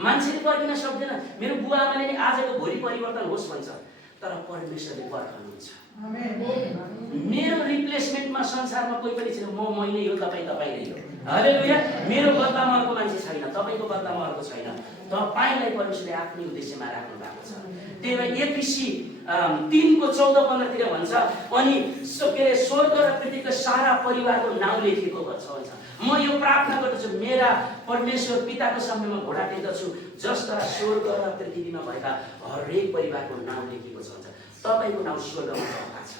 मान्छेले पर्खिन सक्दैन। मेरो बुवा आमाले नि आजको भोलि परिवर्तन होस् भन्छ, तर परमेश्वरले पर्खनुहुन्छ। मेरो रिप्लेसमेन्टमा संसारमा कोही पनि छैन। म नै हो, तपाईँ नै हो। हालेलुया। मेरो बदलामा अर्को मान्छे छैन, तपाईँको बदलामा अर्को छैन। तपाईँलाई परमेश्वरले आफ्नै उद्देश्यमा राख्नु भएको छ। त्यही भएर एफिसी 3:14-15 भन्छ, अनि के अरे स्वर्ग र पृथ्वीको सारा परिवारको नाउँ लेखिएको छ भन्छ। म यो प्रार्थना गर्दछु, मेरा परमेश्वर पिताको सामूमा घोडा टेक्दछु, जसद्वारा स्वर्ग र पृथ्वीमा भएका हरेक परिवारको नाउँ लेखिएको छ भन्छ। तपाईँको नाउँ स्वर्गमा दर्ता छ,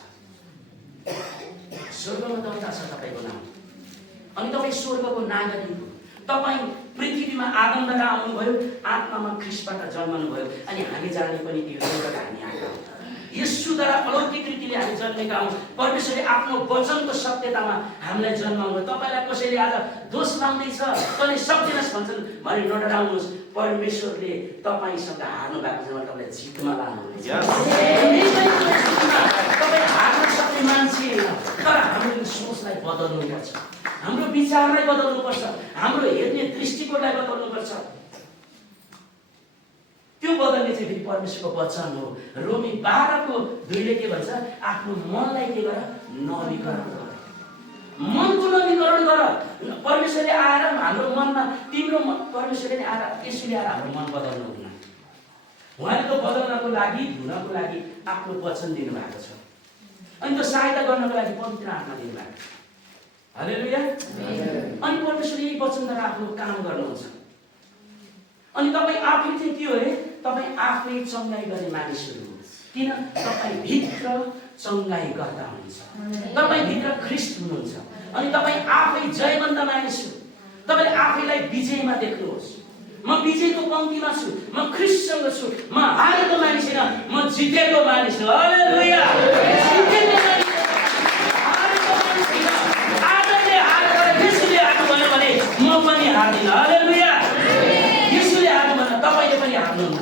स्वर्गमा दर्ता छ तपाईँको नाउँ। अनि तपाईँ स्वर्गको नागरिक हो। तपाईँ पृथ्वीमा आदमबाट आउनुभयो, आत्मामा ख्रिस्टबाट जन्मनुभयो, अनि हामी जाने पनि त्यो एउटा हामी आएका हौँ। यसुद्वारा अलौकिक रीतिले हामी जन्मेका हौँ। परमेश्वरले आफ्नो वचनको सत्यतामा हामीलाई जन्माउनु। तपाईँलाई कसैले आज दोष लाउँदैछ, तँले सक्दैनस् भन्छन् भने नडराउनुहोस्। परमेश्वरले तपाईँसँग हार्नु भएको छ, तपाईँलाई जितमा लानुहुनेछ। तपाईँ हार्न सक्ने मान्छे, तर हाम्रो सोचलाई बदल्नुपर्छ, हाम्रो विचारलाई बदल्नुपर्छ, हाम्रो हेर्ने दृष्टिकोणलाई बदल्नुपर्छ। त्यो बदल्ने चाहिँ फेरि परमेश्वरको वचन हो। रोमी 12:2 के भन्छ? आफ्नो मनलाई के गर? नवीकरण गर। मनको नवीकरण गर। परमेश्वरले आएर हाम्रो मनमा तिम्रो परमेश्वरले आएर यसुले आएर हाम्रो मन बदल्नुहुन्न। उहाँले त बदल्नको लागि, धुनको लागि आफ्नो वचन दिनुभएको छ, अनि त्यो सहायता गर्नको लागि पवित्र आत्मा दिनुभएको छ। हालेलुया। अनि परमेश्वरले यही वचनद्वारा आफ्नो काम गर्नुहुन्छ। अनि तपाईँ आफै चाहिँ के हो अरे? तपाईँ आफै चङ्गाई गर्ने मानिसहरू हो। किन? तपाईँ भित्र चङ्गाई गर्दा हुनुहुन्छ, तपाईँ भित्र ख्रिस्ट हुनुहुन्छ, अनि तपाईँ आफै जयवन्त मानिस हो। तपाईँले आफैलाई विजयमा देख्नुहोस्। म विजयको पङ्क्तिमा छु, म ख्रिस्टसँग छु, म हारेको मानिस होइन, म जितेको मानिस हो। हालेलुया। जितेको मानिस, हारेको मानिस होइन। आजले हारेर यसुले हार्नु भयो भने म पनि हार्दिनँ। हालेलुया। यसुले हार्नु भयो, तपाईँले पनि हार्नुहुन्न।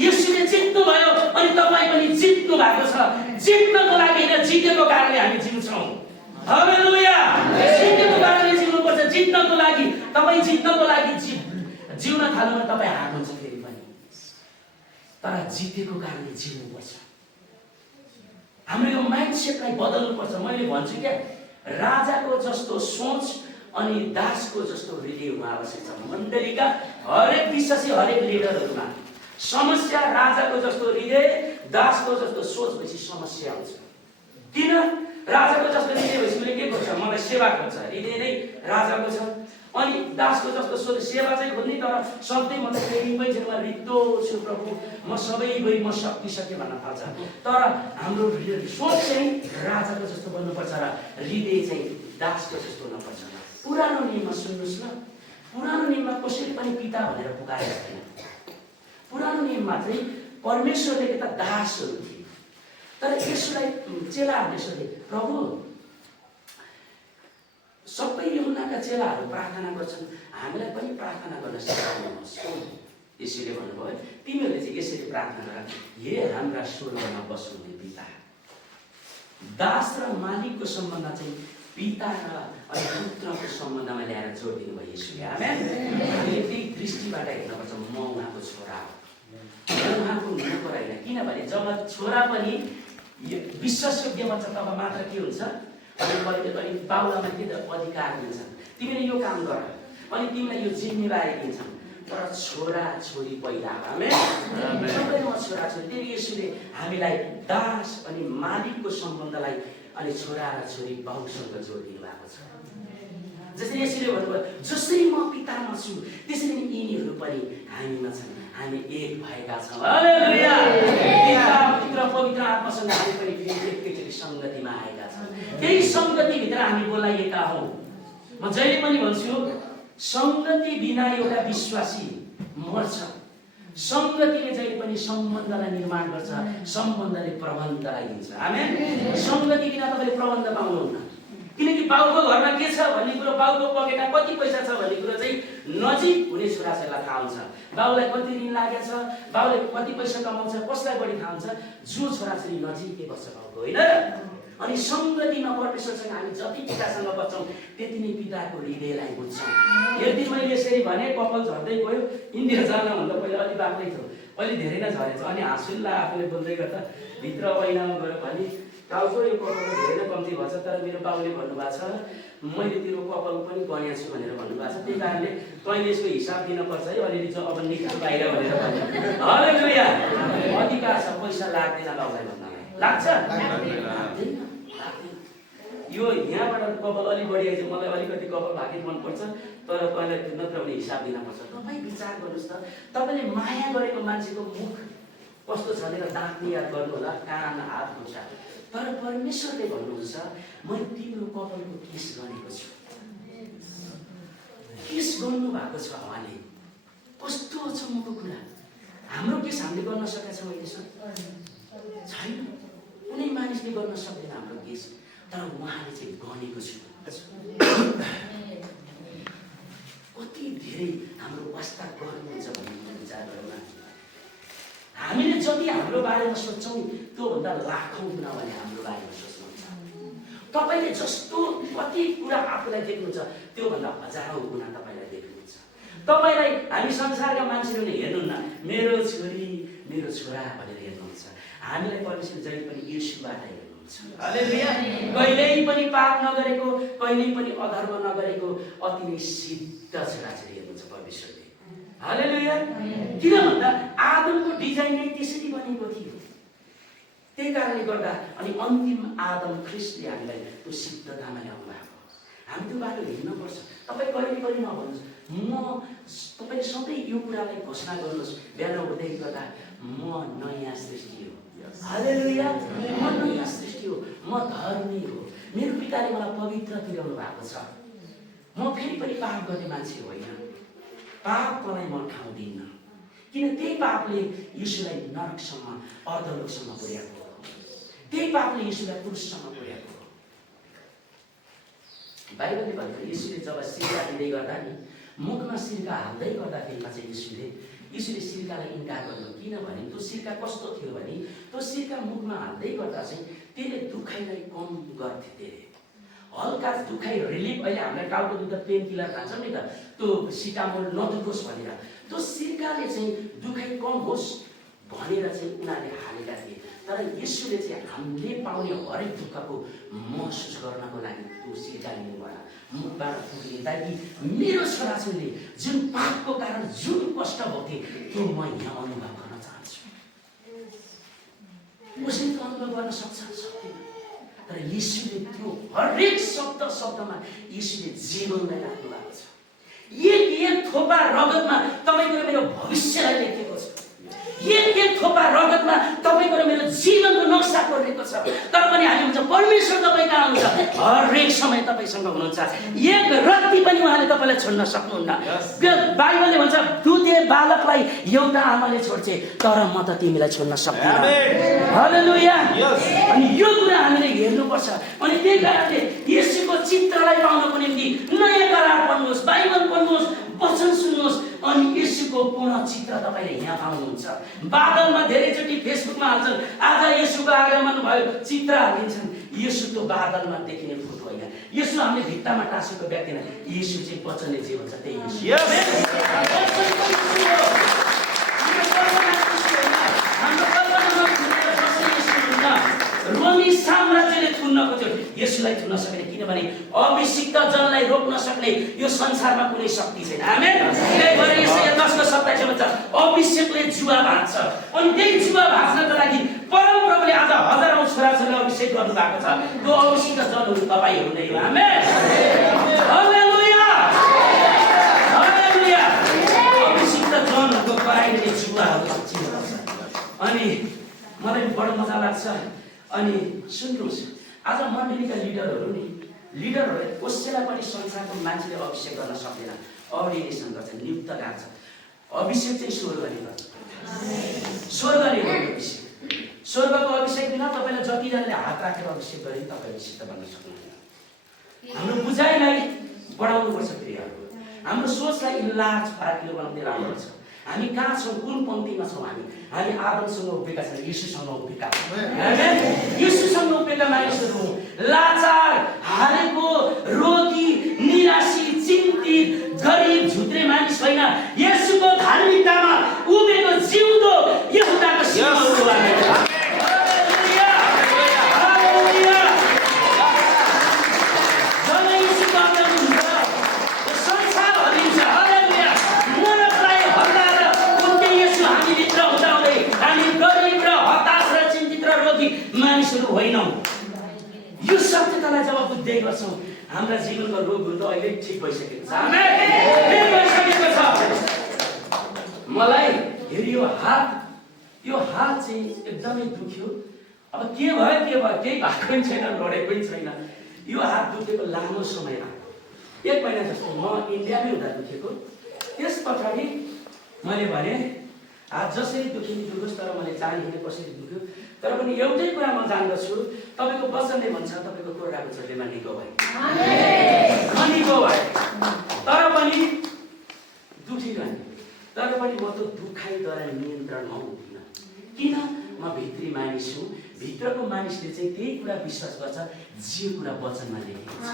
यसुले जित्नु भयो अनि तपाईँ पनि जित्नु भएको छ। जित्नको लागि होइन, जितेको कारणले हामी जिउँछौँ। हालेलुया। जितेको कारणले जिउनुपर्छ। जित्नको लागि, तपाईँ जित्नको लागि जिउन थाल्नु भने तपाईँ हार्नुहुन्छ फेरि पनि, तर जितेको कारणले जिउनुपर्छ। हाम्रो यो माइन्डसेटलाई बदल्नुपर्छ। मैले भन्छु क्या, राजाको जस्तो सोच अनि दासको जस्तो हृदय हुनु आवश्यक छ। मण्डलीका हरेक विश्वासी, हरेक लिडरहरूमा समस्या राजाको जस्तो हृदय, दासको जस्तो सोच भएपछि समस्या हुन्छ। किन? राजाको जस्तो हृदय भएपछि उसले के गर्छ? मलाई सेवा गर्छ, हृदय नै राजाको छ। अनि दासको जस्तो सोच, सेवा चाहिँ खोज्ने, तर सधैँ म त केही पनि छैन, म रित्तो छु प्रभु, म सबै गई, म सकिसकेँ भन्न थाल्छ। तर हाम्रो सोच चाहिँ राजाको जस्तो बन्नुपर्छ र हृदय चाहिँ दासको जस्तो हुनुपर्छ। पुरानो नियममा सुन्नुहोस् न, पुरानो नियममा कसैले पनि पिता भनेर पुकारेको छैन। पुरानो नियममा चाहिँ परमेश्वरले त दासहरू थिए, तर यसलाई चेलाहरूले सोधे, प्रभु सबै यूहन्नाका चेलाहरू प्रार्थना गर्छन्, हामीलाई पनि प्रार्थना गर्न सिकाउनुहोस्। यसैले भन्नुभयो, तिमीहरूले चाहिँ यसरी प्रार्थना गर, हे हाम्रा स्वर्गमा बस्नुहुने पिता। दास र मालिकको सम्बन्ध चाहिँ पिता र अनि पुत्रको सम्बन्धमा ल्याएर जोड दिनुभयो यसुले। आमेन। हामीले त्यही दृष्टिबाट हेर्नुपर्छ। म उहाँको छोरा हो, उहाँको हुनुको होइन। किनभने जब छोरा पनि विश्वासयोग्य बन्छ तब मात्र के हुन्छ? अनि कहिले पनि बाउलामा के अधिकार दिन्छन्, तिमीले यो काम गर, अनि तिमीलाई यो जिम्मेवारी दिन्छन्। तर छोरा छोरी पहिला। आमेन। सबैमा छोरा छोरी। त्यही यसुले हामीलाई दास अनि मालिकको सम्बन्धलाई अनि छोरा र छोरी बाउसँग जोडिदिनु भएको छ। जसरी यसुले भन्नुभयो, जसरी म पितामा छु त्यसरी नै यिनीहरू पनि हामीमा छन्, हामी एक भएका छौँ। हालेलुया। पिता, पुत्र, पवित्र आत्मासँग हामी पनि एकैचोटि सङ्गतिमा आएका छौँ। त्यही सङ्गतिभित्र हामी बोलाइएका हौँ। म जहिले पनि भन्छु, सङ्गति बिना एउटा विश्वासी मर्छ। सङ्गतिले जहिले पनि सम्बन्धलाई निर्माण गर्छ, सम्बन्धले प्रबन्धलाई दिन्छ। आमेन। सङ्गति बिना तपाईँले प्रबन्ध पाउनुहुन्न। किनकि बाउको घरमा के छ भन्ने कुरो, बाउको पकेटमा कति पैसा छ भन्ने कुरो चाहिँ नजिक हुने छोराछोरीलाई थाहा हुन्छ। बाउलाई कति ऋण लागेको छ, बाउले कति पैसा कमाउँछ, कसलाई बढी थाहा हुन्छ? जो छोराछोरी नजिकै बस्छ बाउको, होइन? अनि सङ्गतिमा परमेश्वरसँग हामी जति पितासँग बस्छौँ त्यति नै पिताको हृदयलाई बुझ्छौँ। एक दिन मैले यसरी भने, कपाल झर्दै गयो, इन्डिया जानुभन्दा पहिला अलि बाक्लै थियो, अलि धेरै नै झरेछ। अनि हाँसुल्ला आफूले बोल्दै गर्दा भित्र ऐनामा गएर भने, टाउको यो कपाल धेरै नै कम्ती भएछ, तर मेरो बाउले भन्नुभएको छ मैले तिम्रो कपाल पनि गनेको छु भनेर भन्नुभएको छ, त्यही कारणले तैँले यसको हिसाब दिनुपर्छ है, अलिअलि अब निकाल बाहिर भनेर भन्यो। हालेलुया। अधिकार छ, पैसा लाग्दैन बाउलाई भन्नलाई, लाग्छ? लाग्दैन। यो यहाँबाट कपाल अलिक बढिरहेको छ, मलाई अलिकति कपाल भागी मनपर्छ, तर तँलाई नत्र भने हिसाब दिनुपर्छ। तपाईँ विचार गर्नुहोस् त, तपाईँले माया गरेको मान्छेको मुख कस्तो छ भनेर दाँत याद गर्नु होला, कान हात खुट्टा, तर परमेश्वरले भन्नुहुन्छ मैले तिम्रो कपालको केस गरेको छु। केस गर्नु भएको छ उहाँले। कस्तो अचम्मको कुरा, हाम्रो केस हामीले गर्न सकेका छौँ अहिलेसम्म छैन। कुनै मानिसले गर्न सक्दैन हाम्रो केस, तर उहाँले चाहिँ गनेको छु। कति धेरै हाम्रो वास्ता गर्नुहुन्छ भन्ने विचार गरौँ। हामीले जति हाम्रो बारेमा सोच्छौँ त्योभन्दा लाखौँ गुणा भने हाम्रो बारेमा सोच्नुहुन्छ। तपाईँले जस्तो कति कुरा आफूलाई देख्नुहुन्छ त्योभन्दा हजारौँ गुणा तपाईँलाई देख्नुहुन्छ। तपाईँलाई हामी संसारका मान्छेहरूले हेर्नुहुन्न, मेरो छोरी मेरो छोरा भनेर हेर्नुहुन्छ। हामीलाई परमेश्वर जहिले पनि येशूबाट हेर्नुहुन्छ। हालेलुया। कहिल्यै पनि पाप नगरेको, कहिल्यै पनि अधर्म नगरेको अति नै सिद्ध छोराछोरी हेर्नुहुन्छ परमेश्वरले। हालेलुया। किन भन्दा आदमको डिजाइन नै त्यसरी बनेको थियो। त्यही कारणले गर्दा अनि अन्तिम आदम ख्रिस्टले हामीलाई त्यो सिद्धतामा ल्याउनु भएको। हामी त्यो बाटो हिँड्नुपर्छ। तपाईँ कहिले पनि नभन्नुहोस् तपाईँले सधैँ यो कुरालाई घोषणा गर्नुहोस् बिहान उठ्दै गर्दा म नयाँ सृष्टि हो। हालेलुया। म नयाँ सृष्टि हो, म धर्मी हो, मेरो पिताले मलाई पवित्र तुल्याउनु भएको छ। म फेरि पनि पाप गर्ने मान्छे होइन। पापलाई म ठाउँ दिन्न, किन त्यही पापले यीशुलाई नरकसम्म अधोलोकसम्म पुर्याएको हो। त्यही पापले यीशुलाई पुरुषसम्म पुर्याएको हो। बाइबलले भन्छ यीशुले जब सिरका दिँदै गर्दा नि मुखमा सिरका हाल्दै गर्दाखेरिमा चाहिँ यीशुले सिरकालाई इन्कार गर्नु। किनभने त्यो सिरका कस्तो थियो भने त्यो सिरका मुखमा हाल्दै गर्दा चाहिँ त्यसले दुखाइलाई कम गर्थ्यो। त्यसले हल्का दुखाइ रिलिफ, अहिले हामीलाई टाउको दुख्दा पेन किलर खान्छौँ नि त, त्यो सिटामोल नदुखोस् भनेर त्यो सिरकाले चाहिँ दुखाइ कम होस् भनेर चाहिँ उनीहरूले हालेका थिए। तर यीशुले चाहिँ हामीले पाउने हरेक दुःखको महसुस गर्नको लागि त्यो सिरका लिनुभयो मुखबाट फुक्ने, ताकि मेरो छोराछोरीले जुन पापको कारण जुन कष्ट भोगे त्यो म यहाँ अनुभव गर्न चाहन्छु। उसले त अनुभव गर्न सक्छ, सक्दैन, तर यीशुले त्यो हरेक शब्दमा यीशुले जीवनलाई राख्नु भएको छ। एक थोपा रगतमा तपाईँको र मेरो भविष्यलाई लेखेको छ। एक थोपा रगतमा तपाईँको र मेरो जीवनको नक्सा कोरिएको छ। तर पनि हामी भन्छ परमेश्वर तपाईँ कहाँ हुनुहुन्छ? हरेक समय तपाईँसँग हुनुहुन्छ। एक रत्ती पनि उहाँले तपाईँलाई छोड्न सक्नुहुन्न। बाइबलले भन्छ दुधे बालकलाई एउटा आमाले छोड्छे, तर म त तिमीलाई छोड्न सक्दिनँ। हालेलुया। अनि यो कुरा हामीले हेर्नुपर्छ। अनि त्यही कारणले येशूको चित्रलाई पाउनको निम्ति नयाँ करार पढ्नुहोस्, बाइबल पढ्नुहोस्, वचन सुन्नुहोस्, अनि येशूको पूर्ण चित्र तपाईँले यहाँ पाउनुहुन्छ। बादलमा धेरैचोटि फेसबुकमा हाल्छन् आज येशूको आगमन भयो, चित्र हालिन्छन्। येशू त्यो बादलमा देखिने फोटो होइन। येशू हामीले भित्तामा टाँसेको व्यक्ति होइन। येशू चाहिँ वचनले जे भन्छ त्यही रोमी साम्राज्यले थुन्न खोज्यो, यसलाई थुन्न सक्ने, किनभने अभिषिक्त जनलाई रोक्न सक्ने यो संसारमा कुनै शक्ति छैन। आमेन। त्यही भएर यसैया 10:27 भन्छ अभिषेकले जुवा भाँच्छ। अनि त्यही जुवा भाँच्नको लागि परमप्रभुले आज हजारौं छोराछोरीलाई अभिषेक गर्नु भएको छ। त्यो अभिषिक्त जनहरू तपाईँहरू नै हो। आमेन। हालेलुया। हालेलुया। अभिषिक्त जनहरूको कराइले जुवाहरू चिन्नुपर्छ। अनि मलाई बडो मजा लाग्छ। अनि सुन्नुहोस्, आज मण्डलीका लिडरहरूले कसैलाई पनि संसारको मान्छेले अभिषेक गर्न सक्दैन। अर्डिनेसन गर्छ, नियुक्त गर्छ। अभिषेक चाहिँ स्वर्गले गर्छ। स्वर्गले गर्छ अभिषेक। स्वर्गको अभिषेक बिना तपाईँलाई जतिजनाले हात राखेर अभिषेक गरे तपाईँ अभिषेक बन्न सक्नुहुन्न। हाम्रो बुझाइलाई बढाउनुपर्छ प्रियहरू। हाम्रो सोचलाई इन्लार्ज फराकिलो बनाउँदै राख्नुपर्छ। हामी कहाँ छौँ, कुन पङ्क्तिमा छौँ? हामी आदमसँग उभिएका छौँ, येशूसँग उभिएका छौँ। येशूसँग उभिएका मानिसहरू लाचार, हारेको, रोगी, निराशी, चिन्तित, गरिब, झुत्रे मानिस होइन, येशूको धार्मिकतामा उभिएको जिउँदो यहुदाको सिंहहरू हामी। मानिसहरू होइनौँ। यो सत्यतालाई जब बुझ्दै गर्छौँ, हाम्रा जीवनको रोगहरू त अहिले ठिक भइसकेको छ। मलाई हेरि यो हात चाहिँ एकदमै दुख्यो। अब के भयो केही भएको पनि छैन, लडेको पनि छैन। यो हात दुखेको लामो समयमा 1 महिना जस्तो म इन्डियामै हुँदा दुखेको। त्यस पछाडि मैले भने हात जसरी दुखिने दुखोस्, तर मैले जानिने कसरी दुख्यो। तर पनि एउटै कुरा म जान्दछु, तपाईँको वचनले भन्छ तपाईँको कोराको झोलीमा निको भयो, निको भयो। तर पनि दुखिरहने, तर पनि म त दुखाइद्वारा नियन्त्रणमा हुँदिनँ। किन? म भित्री मानिस हुँ। भित्रको मानिसले चाहिँ त्यही कुरा विश्वास गर्छ जे कुरा वचनमा लेखेको छ।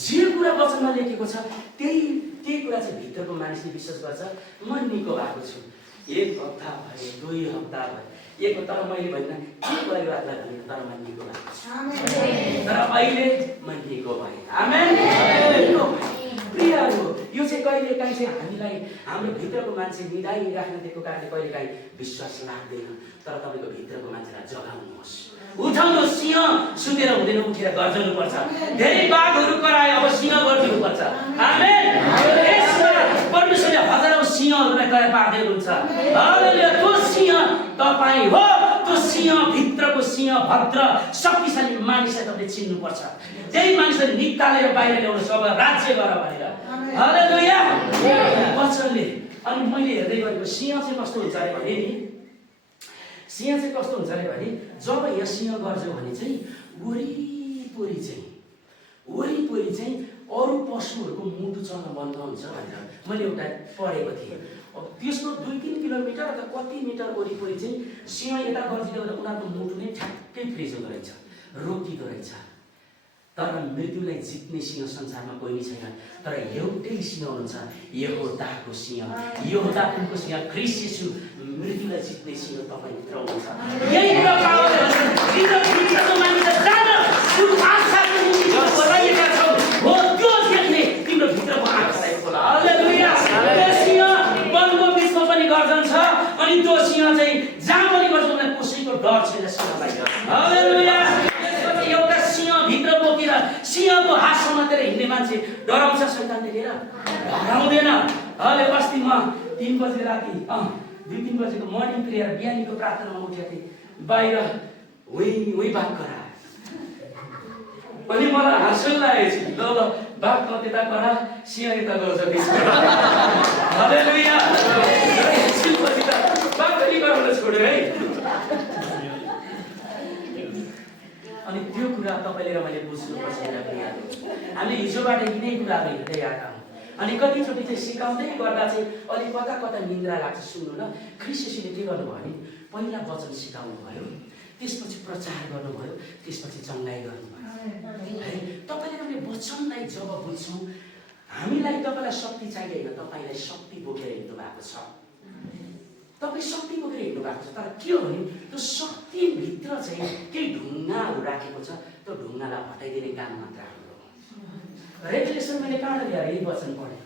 जे कुरा वचनमा लेखेको छ त्यही कुरा चाहिँ भित्रको मानिसले विश्वास गर्छ। म निको भएको छु। 1 हप्ता भयो, 2 हप्ता भयो, 1 हप्ता मैले भन्न के भयो आजलाई भने, तर म निको भएको छु। तर अहिले म निको भएँ। आमेन। प्रियहरू, यो चाहिँ कहिलेकाहीँ चाहिँ हामीलाई हाम्रो भित्रको मान्छे निदाइराख्न दिएको कारणले कहिलेकाहीँ विश्वास लाग्दैन। तर तपाईँको भित्रको मान्छेलाई जगाउनुहोस्, उठाउनुहोस्। सिंह सुतेर हुँदैन, उठेर गर्जनुपर्छ। धेरै बाघहरू कराए, अब सिंह गर्दिनुपर्छ। आमेन। परमेश्वरले हजारौँ सिंहहरूलाई तयार पार्दै हुन्छ। हालेलुया। त्यो सिंह तपाईँ हो। त्यो सिंह, भित्रको सिंह, भद्र शक्तिशाली मानिसलाई तपाईँले चिन्नुपर्छ। त्यही मानिसलाई निकालेर बाहिर ल्याउनुहोस्, अब राज्य गर भनेर। हालेलुया। वचनले। अनि मैले हेर्दै गरेको सिंह चाहिँ कस्तो हुन्छ अरे भने नि, सिंह चाहिँ कस्तो हुन्छ अरे भने, जब यहाँ सिंह गर्छ भने चाहिँ वरिपरि चाहिँ अरू पशुहरूको मुटु चल्न बन्द हुन्छ भनेर मैले एउटा पढेको थिएँ। अब त्यसको 2-3 किलोमिटर अथवा कति मिटर वरिपरि चाहिँ सिंह यता गर्दिँदै गर्दा उनीहरूको मुटु नै ठ्याक्कै फ्रिज हुँदो रहेछ, रोकिँदो रहेछ। तर मृत्युलाई जित्ने सिंह संसारमा कोही छैन, तर एउटै सिंह हुन्छ, यहोदाको सिंह। यहोदाको सिंह ख्रीष्ट येशू मृत्युलाई जित्ने सिंह तपाईँभित्र हुनुहुन्छ। यही कुरा पावलले भित्रको मानिस जान जुन आशाको निम्ति बोलाइएका छौ हो, त्यो देख्ने तिम्रो भित्रको आँखालाई खोला। हालेलुया। त्यो सिंह वनको बिचमा पनि गर्जन छ, अनि त्यो सिंह चाहिँ जहाँ पनि गर्छ उनीलाई कसैको डर छैन सिंहलाई। हालेलुया। एउटा सिंह भित्र बोकेर सिंहको हात समातेर हिँड्ने मान्छे डराउँछ शैतान देखेर? डराउँदैन। अहिले अस्ति म 3 बजे राति 2-3 बजेको मर्निङ प्रेयर बिहानीको प्रार्थनामा उठेको थिएँ। बाहिर हुई बाघ करा, अनि मलाई हाँसो लागेको छ। ल बाघ त त्यता करा, सिंह यता गर्छ। हालेलुया। एकछिनपछि त बाघ पनि गराउन छोड्यो है। अनि त्यो कुरा तपाईँले र मैले बुझ्नुपर्छ। हामीले हिजोबाट यिनै कुराहरू हेर्दै आएका हौँ। अनि कतिचोटि चाहिँ सिकाउँदै गर्दा चाहिँ अलिक कता कता निन्द्रा लाग्छ। सुन्नु ल, ख्रीष्ट येशूले के गर्नुभयो भने पहिला वचन सिकाउनु भयो, त्यसपछि प्रचार गर्नुभयो, त्यसपछि चङ्गाई गर्नुभयो है। तपाईँले हामीले वचनलाई जब बुझ्छौँ, हामीलाई तपाईँलाई शक्ति चाहिँदैन, तपाईँलाई शक्ति बोकेर हिँड्नु भएको छ। तपाईँ शक्ति बोकेर हिँड्नु भएको छ। तर के हो भने त्यो शक्तिभित्र चाहिँ केही ढुङ्गाहरू राखेको छ, त्यो ढुङ्गालाई हटाइदिने काम मात्र हाम्रो। रेभेलेसन मैले कहाँ ल्याएर यही वचन पढेँ।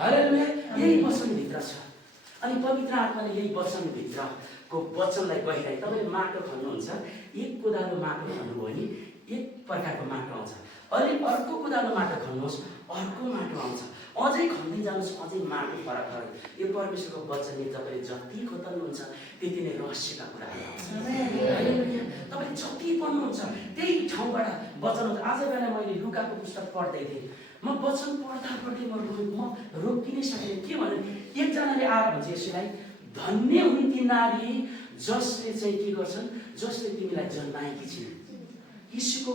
हालेलुया। यही वचनभित्र छ। अनि पवित्र आत्माले यही वचनभित्रको वचनलाई गहिराई, तपाईँले माटो खन्नुहुन्छ, एक कोदालो माटो खन्नुभयो भने एक प्रकारको माटो आउँछ। अलि अर्को कोदालो माटो खन्नुहोस्, अर्को माटो आउँछ। अझै खन्दै जानुहोस्, अझै माटो फरक फरक। यो परमेश्वरको वचनले तपाईँले जति खोज्नुहुन्छ त्यति नै रहस्यका कुराहरू आउँछ। तपाईँले जति पढ्नुहुन्छ त्यही ठाउँबाट वचन हुन्छ। आज बेला मैले लुकाको पुस्तक पढ्दै थिएँ। म वचन पढ्दा म रोकि नै सकेन। के भने एकजनाले आएर भन्छ यसलाई, धन्य हुन् ती नारी जसले चाहिँ के गर्छन्, जसले तिमीलाई जन्माएकी छिन्। यीशुको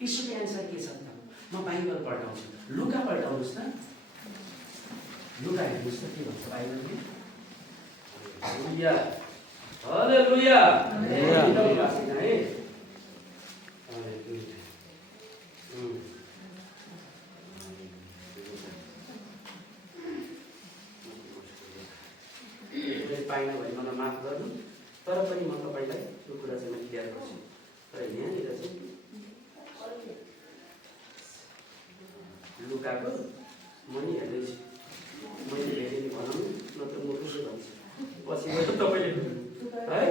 एन्सर के छ त? म बाइबल पढाउँछु। लुका पढाउनुहोस् न। लुगा हेर्नुहोस् त के भन्छ बाइबलले। हालेलुया हालेलुया है। पाइन भने मलाई माफ गर्नु, तर पनि म तपाईँलाई यो कुरा चाहिँ म क्लियर गर्छु। तर यहाँनिर चाहिँ लुकाको म नि हेर्दैछु, मैले हेरेँ भनौँ न त म खुसी भन्छु। पछि गएर तपाईँले है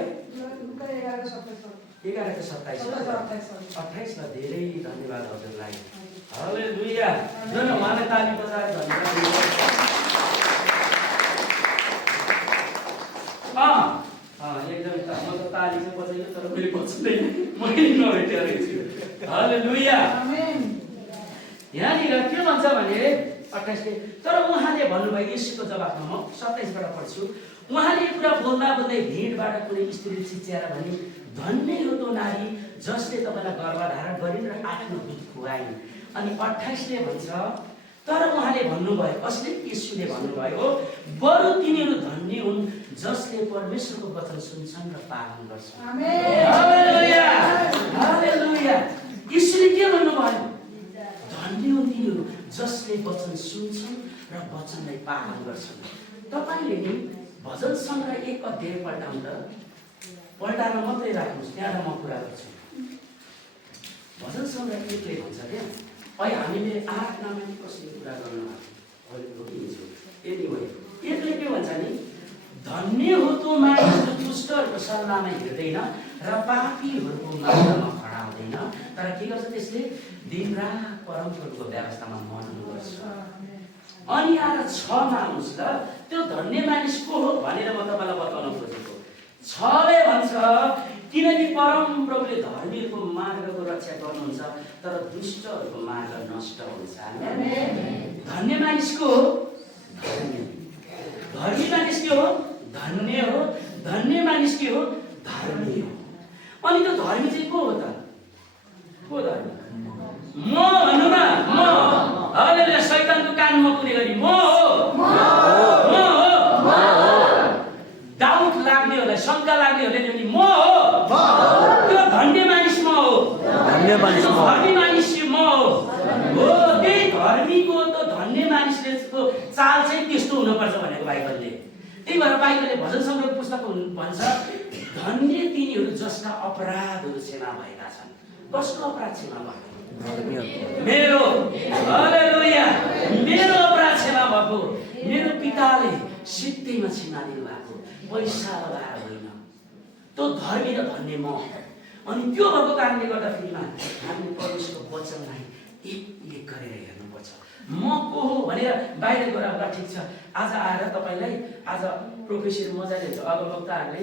11:27 धेरै धन्यवाद हजुरलाई। हालेलुया जुन उहाँले ताली बजाएर धन्यवाद। एकदम म त ताली चाहिँ बजाइयो तर मैले बज्दैन, मैले नभेटेर छु। हालेलुया। यहाँनिर के भन्छ भने 28 तर उहाँले भन्नुभयो येशूको जवाफमा म 27बाट पढ्छु। उहाँले कुरा बोल्दा बोल्दै भिडबाट कुनै स्त्री चिच्याएर भने धन्य हो त्यो नारी जसले तपाईँलाई गर्भधारण गरिन् र आफ्नो दुध खुवाइन्। अनि 28ले भन्छ तर उहाँले भन्नुभयो, कसले? येशूले भन्नुभयो बरु तिनीहरू धन्य हुन् जसले परमेश्वरको वचन सुन्छन् र पालन गर्छन्। हालेलुया हालेलुया। येशूले के भन्नुभयो? धन्य हुन् तिनीहरू जसले वचन सुन्छन् र वचनलाई पालन गर्छन्। तपाईँले नि भजन सङ्ग्रह 1 अध्याय पल्टाएर मात्रै राख्नुहोस्, त्यहाँ म कुरा गर्छु। भजन सङ्ग्रह 1ले भन्छ क्या, अहिले हामीले 8 9 कसरी कुरा गर्न अहिले रोकिन्छौँ। यसले के भन्छ नि, धन्य हो त्यो मानिस जो दुष्टहरूको सल्लाहमा हिँड्दैन र पापीहरूको मार्गमा खडा हुँदैन, तर के गर्छ त्यसले दिनरात परमप्रभुको व्यवस्थामा मनन गर्छ। अनि आएर 6मा आउनुहोस् ल, त्यो धन्य मानिस को हो भनेर म तपाईँलाई बताउन खोजेको। 6ले भन्छ किनकि परमप्रभुले धर्मीहरूको मार्गको रक्षा गर्नुहुन्छ तर दुष्टहरूको मार्ग नष्ट हुन्छ। धन्य मानिस को हो? धर्मी मानिस के हो? धन्य हो। धन्य मानिस के हो? धर्मी हो। अनि त्यो धर्मी चाहिँ को हो त? को धर्मी? म भन्नु न, म। हालेलुया। शैतानको कानमा पुग्ने गरी म हो, म हो। डाउट लाग्नेहरूलाई, शङ्का लाग्नेहरूले नि म हो, त्यो धन्य मानिस म हो। धन्य मानिस म, धर्मी मानिस म हो। त्यही धर्मीको त धन्य मानिसले चाल चाहिँ त्यस्तो हुनुपर्छ भनेको बाइबलले। त्यही भएर बाइबलले भजन सङ्ग्रहको पुस्तक भन्छ धन्य तिनीहरू जसका अपराधहरू क्षमा भएका छन्। कसको अपराध क्षमा भयो? मेरो। हालेलुया। मेरो अपराध क्षमा भएको, मेरो पिताले सित्तैमा क्षमा दिनुभएको, पैसा लगाएर होइन। त्यो धर्मी र धन्य म। अनि त्यो भएको कारणले गर्दाखेरिमा हामीले परमेश्वरको वचनलाई एक एक गरेर हेर्नुपर्छ। म को हो भनेर बाहिर गएर ठिक छ, आज आएर तपाईँलाई आज प्रोफेसर मजाले हुन्छ, अगमवक्ताहरूले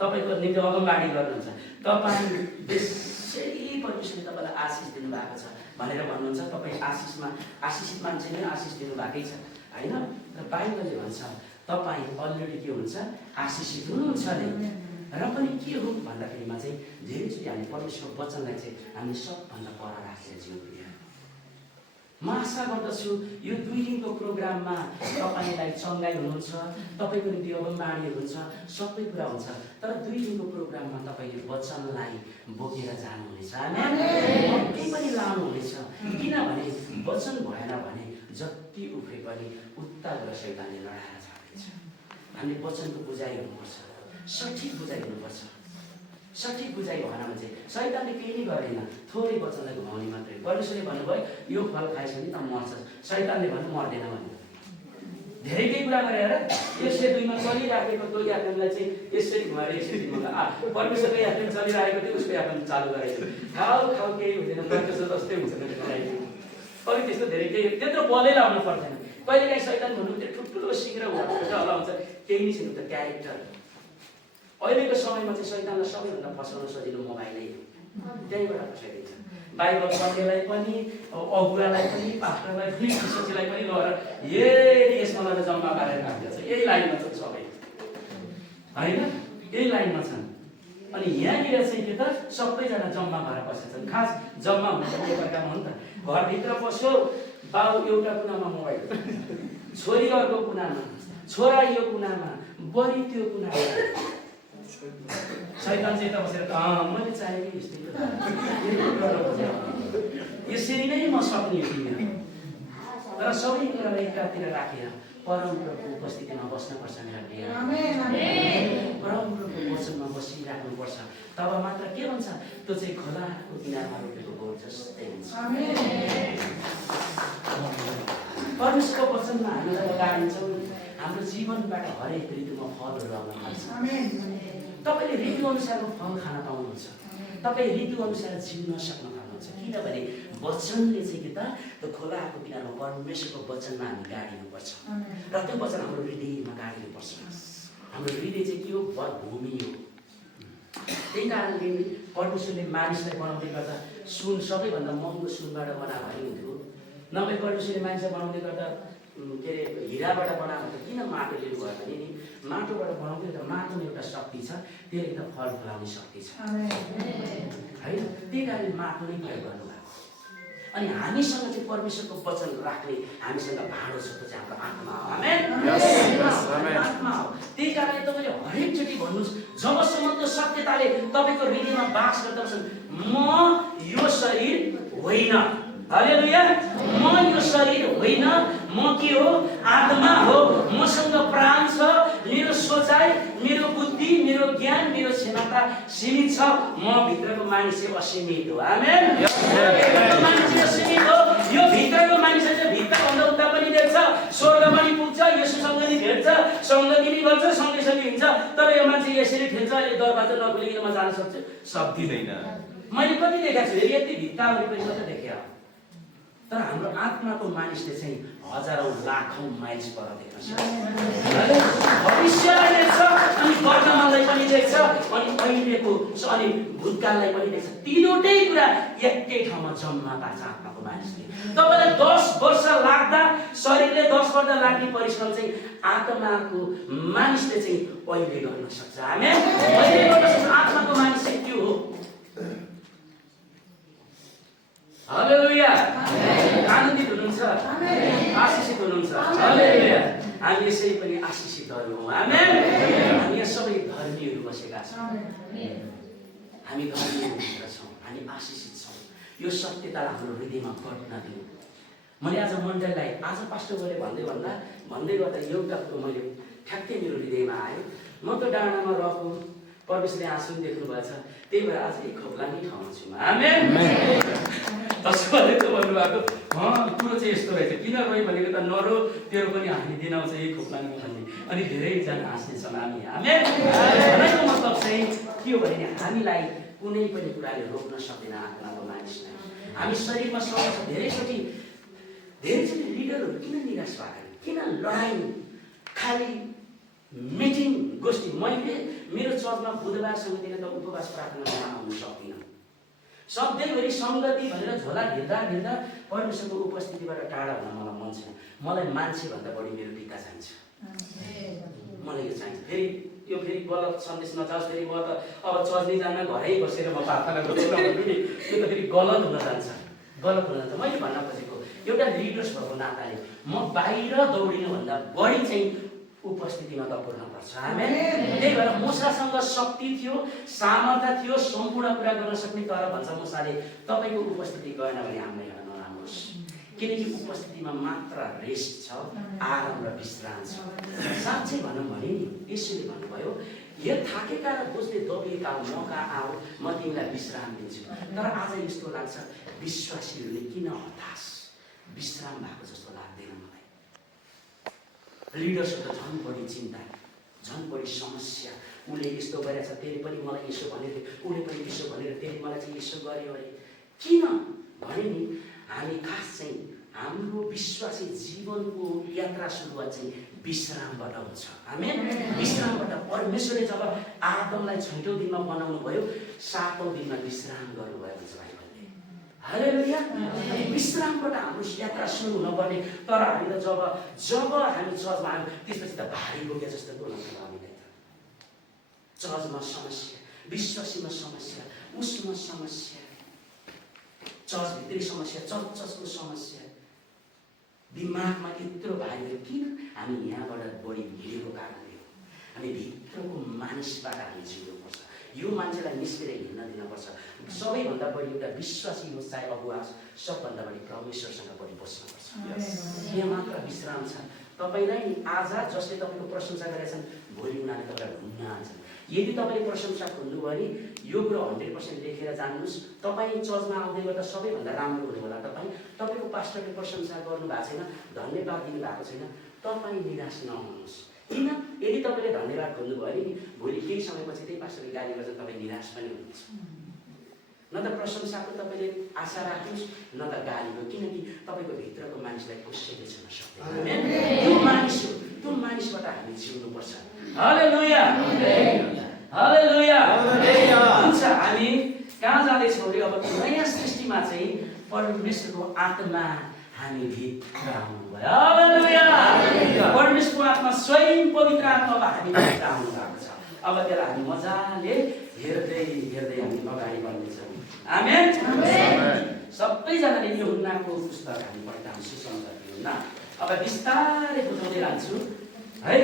तपाईँको निम्ति अगमबाडी गर्नुहुन्छ। तपाईँ त्यसै परमेश्वरले तपाईँलाई आशिष दिनुभएको छ भनेर भन्नुहुन्छ। तपाईँ आशिषित मान्छे नै आशिष दिनुभएकै छ होइन। र बाइबलले भन्छ तपाईँ अलरेडी के हुन्छ? आशिषित हुनुहुन्छ नै। र पनि के हो भन्दाखेरिमा चाहिँ धेरैचोटि हामी परमेश्वरको वचनलाई चाहिँ हामीले सबभन्दा पर राखेर जिउँ। म आशा गर्दछु यो 2 दिनको प्रोग्राममा तपाईँलाई चङ्गाइ हुनुहुन्छ, तपाईँको निम्ति अगमबाडीहरू हुन्छ, सबै कुरा हुन्छ। तर 2 दिनको प्रोग्राममा तपाईँले वचनलाई बोकेर जानुहुनेछ, केही पनि लानुहुनेछ। किनभने वचन भएन भने जति उफ्रे पनि उता गएर शैतानले लडाएर छाड्छ। हामीले वचनको बुझाइ हुनुपर्छ, सठिक बुझाइ हुनुपर्छ। सठिक बुझाइ भएन भने चाहिँ शैतानले केही नै गरेन, थोरै वचनलाई घुमाउने मात्रै। परमेश्वरले भन्नुभयो यो फल खाइस् भने त मर्छ, शैतानले भन्नु मर्दैन भन्नु। धेरै केही कुरा गरेर 102 मा चलिराखेको त्यो यातनालाई चाहिँ यसरी घुमाएर यसरी परमेश्वरको यातना चलिरहेको थियो, उसको यातना चालु गरेको खाउ केही हुँदैन, परमेश्वर जस्तै हुन्छ भनेर। अरू त्यस्तो धेरै केही त्यत्रो बलै लाउनु पर्दैन। कहिलेकाहीँ शैतान भन्नु त्यो ठुल्ठुलो सिक्र हल्लाउँछ, केही नै छैन, त क्यारेक्टर। अहिलेको समयमा चाहिँ शैतानलाई सबैभन्दा फसाउन सजिलो मोबाइलै हो, त्यहीँबाट फसाइदिन्छ। बाइबल पढ्नेलाई पनि, अगुवालाई पनि, पास्टरलाई पनि, विश्वासीलाई पनि लगेर यसमा लगेर जम्मा पारेर राखिदिन्छ। यही लाइनमा छन् सबै होइन, यही लाइनमा छन्। अनि यहाँनिर चाहिँ के त सबैजना जम्मा भएर बसेका छन्। खास जम्मा हुनु त एकअर्कामा हो नि त। घरभित्र बस्यो बाबु एउटा कुनामा मोबाइल, छोरी अर्को कुनामा, छोरा यो कुनामा, बढी त्यो कुनामा। शैतान चाहिँ यता बसेर मैले चाहेँ यस्तै यसरी नै म सक्ने थिइनँ। तर सबै कुरालाई एकातिर राखेर परमप्रभुको उपस्थितिमा बस्नुपर्छ मेरा प्रिय। परमप्रभुको वचनमा बसिराख्नुपर्छ। तब मात्र के भन्छ, त्यो चाहिँ खोलाको किनारमा रोपेको बोट जस्तै हुन्छ। परमेश्वरको वचनमा हामीलाई अगाडिन्छौँ, हाम्रो जीवनबाट हरेक ऋतुमा फलहरू आउन थाल्छ। तपाईँले ऋतु अनुसारको फल खान पाउनुहुन्छ। तपाईँ ऋतु अनुसार जिउन सक्न थाल्नुहुन्छ। किनभने वचनले चाहिँ के त, त्यो खोलाको किनारमा परमेश्वरको वचनमा हामी गाडिनुपर्छ र त्यो वचन हाम्रो हृदयमा गाडिनुपर्छ। हाम्रो हृदय चाहिँ के हो, भूमि हो। त्यही कारणले परमेश्वरले मानिसलाई बनाउँदै गर्दा सुन सबैभन्दा महँगो सुनबाट बना भए हुन्थ्यो। नभए परमेश्वरले मानिसलाई बनाउँदै गर्दा के अरे हिराबाट बनाएको त किन माटो लिनु भयो भने नि, माटोबाट बनाउँदै गर्दा माटोमा एउटा शक्ति छ, त्यसले त फल फलाउने शक्ति छ है। त्यही कारणले माटो नै प्रयोग गर्नुभयो। अनि हामीसँग चाहिँ परमेश्वरको वचन राख्ने हामीसँग भाँडो छ, त्यो चाहिँ हाम्रो आत्मा हो। आमेन, आत्मा हो। त्यही कारणले तपाईँले हरेकचोटि भन्नुहोस्, जबसम्म त्यो सत्यताले तपाईँको हृदयमा बास गर्दछ, म यो शरीर होइन। हालेलुया। म यो शरीर होइन, म के हो, आत्मा हो। मसँग प्राण छ, मेरो सोचाइ, मेरो बुद्धि, मेरो ज्ञान, मेरो क्षमता सीमित छ। म भित्रको मानिस असीमित हो। आमेन। मानिस असीमित हो। यो भित्रको मानिस चाहिँ भित्रभन्दा उता पनि देख्छ, स्वर्ग पनि पुग्छ, यसोसँग नि भेट्छ, सङ्गति नि गर्छ, सँगैसँगै हिँड्छ। तर यो मान्छे यसरी खेल्छ, अहिले दरवाजा नखोलिकन म जान सक्दिनँ। मैले कति देखाएको छु, यति भित्ता वरिपरि मात्रै देखेँ। तर हाम्रो आत्माको मानिसले चाहिँ हजारौं लाखौं माइल्स पर देख्न सक्छ। भविष्यलाई देख्छ, अनि वर्तमानलाई पनि देख्छ, अनि अहिलेको अनि भूतकाललाई पनि देख्छ। तीनवटै कुरा एकै ठाउँमा जम्मा पार्छ आत्माको मानिसले। तपाईलाई 10 वर्ष लाग्दा, शरीरले 10 वर्ष लाग्ने परिश्रम चाहिँ आत्माको मानिसले चाहिँ अहिले गर्न सक्छ। आमेन। अहिले गर्न सक्छ। आत्माको मानिस चाहिँ त्यो हो। हालेलुया। आनन्दित हुनुहुन्छ, आशिषित हुनुहुन्छ। हालेलुया। हामी यसै पनि आशिषितहरू हौँ। आमेन। हामी यहाँ सबै धर्मीहरू बसेका छौँ। हामी धर्मीहरू छौँ, हामी आशिषित छौँ। यो सत्यतालाई हाम्रो हृदयमा घट्न दिउँ। मैले आज मण्डललाई, आज पास्टरले भन्दै गर्दा एउटा कुरो मैले ठ्याक्कै मेरो हृदयमा आयो। म त डाँडामा रहेको, परमेश्वरले आँसु देख्नु भएछ, त्यही भएर आज एक खोप्लानी ठाउँमा छु। आमेन। तसले त भन्नुभएको कुरो चाहिँ यस्तो रहेछ, किन रोइ भनेको त नरो, तेरो पनि हामी दिनाउँछ यही खोप्लानीमा भन्ने। अनि धेरैजना हाँस्नेछन् हामी। आमेन। भनेको मतलब चाहिँ के हो भने हामीलाई कुनै पनि कुराले रोक्न सक्दैन आत्माको मानिसलाई। हामी शरीरमा समस्या धेरैचोटि लिडरहरू किन निराश भएको, किन लडाइँ, खाली मिटिङ गोष्ठी। मैले मेरो चर्चमा बुधबार समितिले त उपवास प्रार्थनामा आउन सक्दिनँ। सधैँभरि सङ्गति भनेर झोला घेर्दा परमेश्वरको उपस्थितिबाट टाढा हुन मलाई मन छैन। मलाई मान्छेभन्दा बढी मेरो पिता चाहिन्छ। मलाई यो चाहिन्छ। फेरि गलत सन्देश नजाओस्, फेरि म त अब चर्च नै जान्न, घरै बसेर म प्रार्थना गर्छु भने यो त फेरि गलत हुन जान्छ। मैले भन्न खोजेको एउटा लिडर्स भएको नाताले म बाहिर दौडिनुभन्दा बढी चाहिँ उपस्थितिमा दौड्नुपर्छ। आमेन। त्यही भएर मुसासँग शक्ति थियो, सामर्थ्य थियो, सम्पूर्ण कुरा गर्न सक्ने। तर भन्छ मुसाले, तपाईँको उपस्थिति गएन भने हामीलाई हेर्न नराम्रोस्, किनकि उपस्थितिमा मात्र रेस्ट छ, आराम र विश्राम छ। साँच्चै भनौँ भने यसुले भन्नुभयो, यो थाकेका र बोझले दबिएका मौका आऊ, म तिमीलाई विश्राम दिन्छु। तर आज यस्तो लाग्छ, विश्वासीहरूले किन हताश, विश्राम भएको जस्तो लाग्दैन मलाई। लिडर्सहरू त झन् बढी चिन्ता, झन् बढी समस्या। उसले यस्तो गरेछ, त्यसले पनि मलाई यसो भनेर, उसले पनि यसो भनेर, त्यसले मलाई चाहिँ यसो गर्यो अरे। किन भने नि, हामी खास चाहिँ हाम्रो विश्वासी जीवनको यात्रा सुरुवात चाहिँ विश्रामबाट हुन्छ। आमेन। विश्रामबाट। परमेश्वरले जब आदमलाई 6औं दिनमा बनाउनु भयो, 7औं दिनमा विश्राम गर्नुभयो भन्छ बाइबलले। हालेलुया। विश्रामबाट हाम्रो यात्रा सुरु हुनुपर्ने। तर हामी त जब हामी चर्चमा आयौँ, त्यसपछि त भारी बोके जस्तो बोलाउँछ हामीलाई त। चर्चमा समस्या, विश्वासीमा समस्या, उसमा समस्या, चर्चभित्रै समस्या, चर्चको समस्या, दिमागमा यत्रो भाइहरू किन हामी यहाँबाट बढी भिडेको कारणले हो। हामी भित्रको मानिसबाट हामी जिउनुपर्छ। यो मान्छेलाई निस्केर हिँड्न दिनुपर्छ। सबैभन्दा बढी एउटा विश्वासी होस् चाहे अगुवा होस्, सबभन्दा बढी परमेश्वरसँग बढी बस्नुपर्छ। यहाँ मात्र विश्राम छ। तपाईँलाई आज जसले तपाईँको प्रशंसा गरेछन्, भोलि उनीहरूले तपाईँलाई भुल्न आन्छन्। यदि तपाईँले प्रशंसा खोल्नुभयो भने यो कुरो 100% लेखेर जान्नुहोस्। तपाईँ चर्चमा आउँदै गर्दा सबैभन्दा राम्रो हुने होला। तपाईँको पास्टरले प्रशंसा गर्नुभएको छैन, धन्यवाद दिनुभएको छैन, तपाईँ निराश नहुनुहोस्। किन? यदि तपाईँले धन्यवाद खोल्नुभयो भने भोलि केही समयपछि त्यही पास्टरले गाली गर्छ, तपाईँ निराश पनि हुनुहुन्छ। न त प्रशंसाको तपाईँले आशा राख्नुहोस्, न त गालीको, किनकि तपाईँको भित्रको मानिसलाई कसैले छुन सक्दैन। त्यो मानिस हो, त्यो मानिसबाट हामी जिउनुपर्छ। हालेलुया, हालेलुया। हुन्छ, हामी कहाँ जाँदैछौँ रे? अब नयाँ सृष्टिमा चाहिँ परमेश्वरको आत्मा हामी भित्र आउनुभयो। हालेलुया। परमेश्वरको आत्मा स्वयं पवित्र आत्मा हामी भित्र आउनु भएको छ। अब त्यसलाई हामी मजाले हेर्दै हेर्दै हामी अगाडि बढ्नेछौँ। आमेन। सबैजनाले यूहन्नाको पुस्तक हामी पढ्दा सुसमाचार यूहन्ना। अब बिस्तारै बुझाउँदै लान्छु है,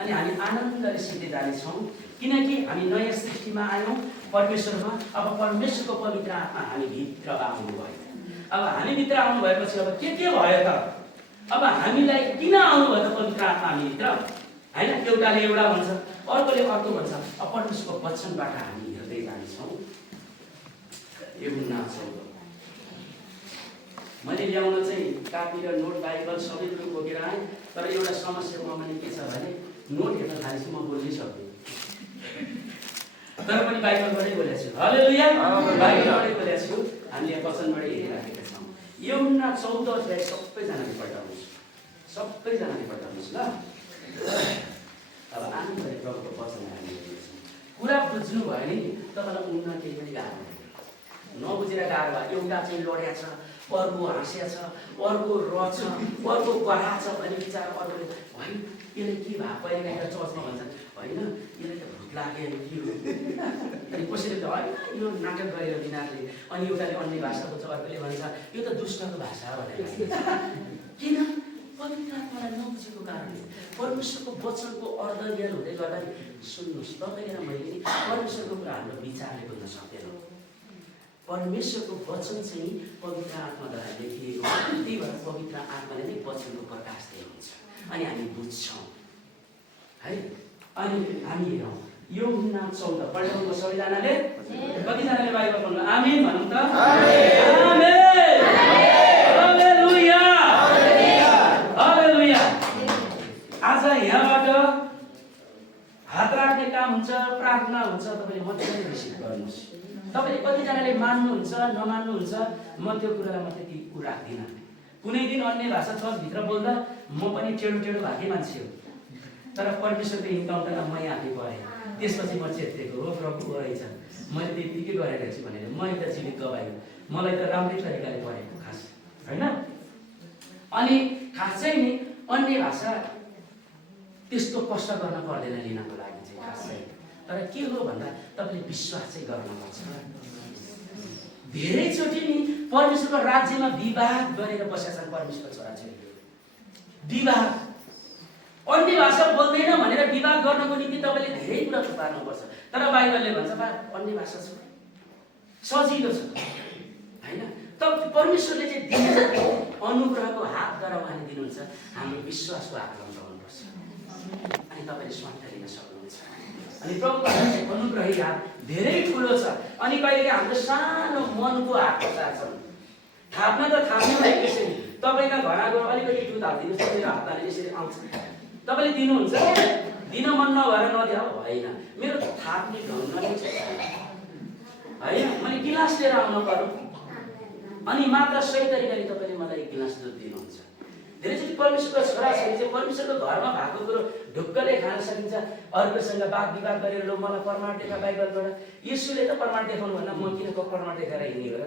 अनि हामी आनन्दले सिक्दै जानेछौँ, किनकि हामी नयाँ सृष्टिमा आयौँ परमेश्वरमा। अब परमेश्वरको पवित्र आत्मा हामी भित्र आउनुभयो। अब हामी भित्र आउनु भएपछि अब के भयो त? अब हामीलाई किन आउनुभयो त पवित्र आत्मा हामी भित्र? होइन, एउटाले एउटा भन्छ, अर्कोले अर्को भन्छ। अब परमेश्वरको वचनबाट हामी हेर्दै जानेछौँ। यूहन्ना 14। मैले ल्याउन चाहिँ कापी र नोट बाइबल सबै कुरो बोकेर आएँ, तर एउटा समस्या ममा के छ भने नोट हेर्न थालेपछि म बोल्नै सक्दिनँ। तर पनि बाइबलबाटै बोलेको छु। हालेलुया। बाइबलबाटै बोलेको छु। हामीले वचनबाटै हेरिराखेका छौँ। यूहन्ना 14 अध्याय सबैजनाले पढ्नुहोस्, सबैजनाले पढ्नुहोस् ल। अब आनन्दले प्रभुको वचन हामी हेर्नेछौँ। कुरा बुझ्नु भयो नि तपाईँलाई उन्न केही पनि गाह्रो हुँदैन। नबुझेर गाह्रो भयो। एउटा चाहिँ लड्या छ, अर्को हाँस्या छ, अर्को रछ, अर्को गरा छ भने विचार अर्कोले होइन यसले के भयो? पहिले गएर चर्चमा भन्छन् होइन यसले त भूत लाग्यो के हो? अनि कसैले त होइन यो नाटक गरेर बिनाले, अनि एउटाले अन्य भाषा बोल्छ, अर्कोले भन्छ यो त दुष्टको भाषा भनेर। किन? पवित्र आत्मालाई नबुझेको कारणले। परमेश्वरको वचनको अर्थ ज्ञान हुँदै गर्दा सुन्नुहोस्, तपाईँले र मैले परमेश्वरको कुरा हाम्रो विचारले बुझ्न सक्दैनौँ। परमेश्वरको वचन चाहिँ पवित्र आत्माद्वारा लेखिएको, त्यही भएर पवित्र आत्माले नै वचनको प्रकाश दिनुहुन्छ अनि हामी बुझ्छौँ है। अनि हामी हेरौँ यूहन्ना 14 पढ्नु सबैजनाले, कतिजनाले बाइबल पढ्नु? आमेन भनौँ त। आमेन। हालेलुया, हालेलुया। आज यहाँबाट हात राख्ने काम हुन्छ, प्रार्थना हुन्छ, तपाईँले मजाले रिसिभ गर्नुहोस्। तपाईँले कतिजनाले मान्नुहुन्छ नमान्नुहुन्छ, म त्यो कुरालाई म त्यति उ राख्दिनँ। कुनै दिन अन्य भाषा चर्चभित्र बोल्दा म पनि टेढो भएकै मान्छे हो, तर परमेश्वरको इन्काउन्टरमा म आफै परेँ। त्यसपछि म चेतेको हो प्रभु रहेछ, मैले त्यतिकै गरेको छु भनेर। म एउटा जीवित गवाई हो, मलाई त राम्रै तरिकाले परेको खास होइन। अनि खासै नि अन्य भाषा त्यस्तो कष्ट गर्न पर्दैन लिनको लागि चाहिँ खासै। तर के हो भन्दा तपाईँले विश्वास चाहिँ गर्नुपर्छ। धेरैचोटि नि परमेश्वरको राज्यमा विवाद गरेर बसेका छन् परमेश्वरको छोराछोरीले। विवाद, अन्य भाषा बोल्दैन भनेर विवाद गर्नको निम्ति तपाईँले धेरै कुरा छुपार्नुपर्छ। तर बाइबलले भन्छ बा अन्य भाषा छ, सजिलो छ होइन। त परमेश्वरले चाहिँ दिन्छ अनुग्रहको हातद्वारा उहाँले दिनुहुन्छ, हाम्रो विश्वासको हातमा रहनुपर्छ अनि तपाईँले स्वार्थ लिन सक्नुहुन्छ। अनि प्रभुको अनुग्रही हात धेरै ठुलो छ। अनि कहिले हाम्रो सानो मनको हात पसार्छ। थाप्न त थाप्ने भएको यसरी तपाईँका घर गएर अलिकति दुध हालिदिनुहोस्, मेरो हातले यसरी आउँछ, तपाईँले दिनुहुन्छ। दिन मन नभएर नदिए होइन, मेरो थाप्ने ढङ्ग नै छ होइन। मैले गिलास लिएर आउनु पर्यो अनि मात्र सही तरिकाले तपाईँले मलाई एक गिलास दुध दिनुहुन्छ। धेरैचोटि परमेश्वरको छोराछोरी चाहिँ परमेश्वरको घरमा भएको कुरो ढुक्कले खान सकिन्छ। अर्कोसँग वाद विवाद गरेर लो मलाई प्रमाण देखा बाइबलबाट, यीशुले त प्रमाण देखाउनु भन्दा म किन प्रमाण देखाएर हिँड्ने हो र?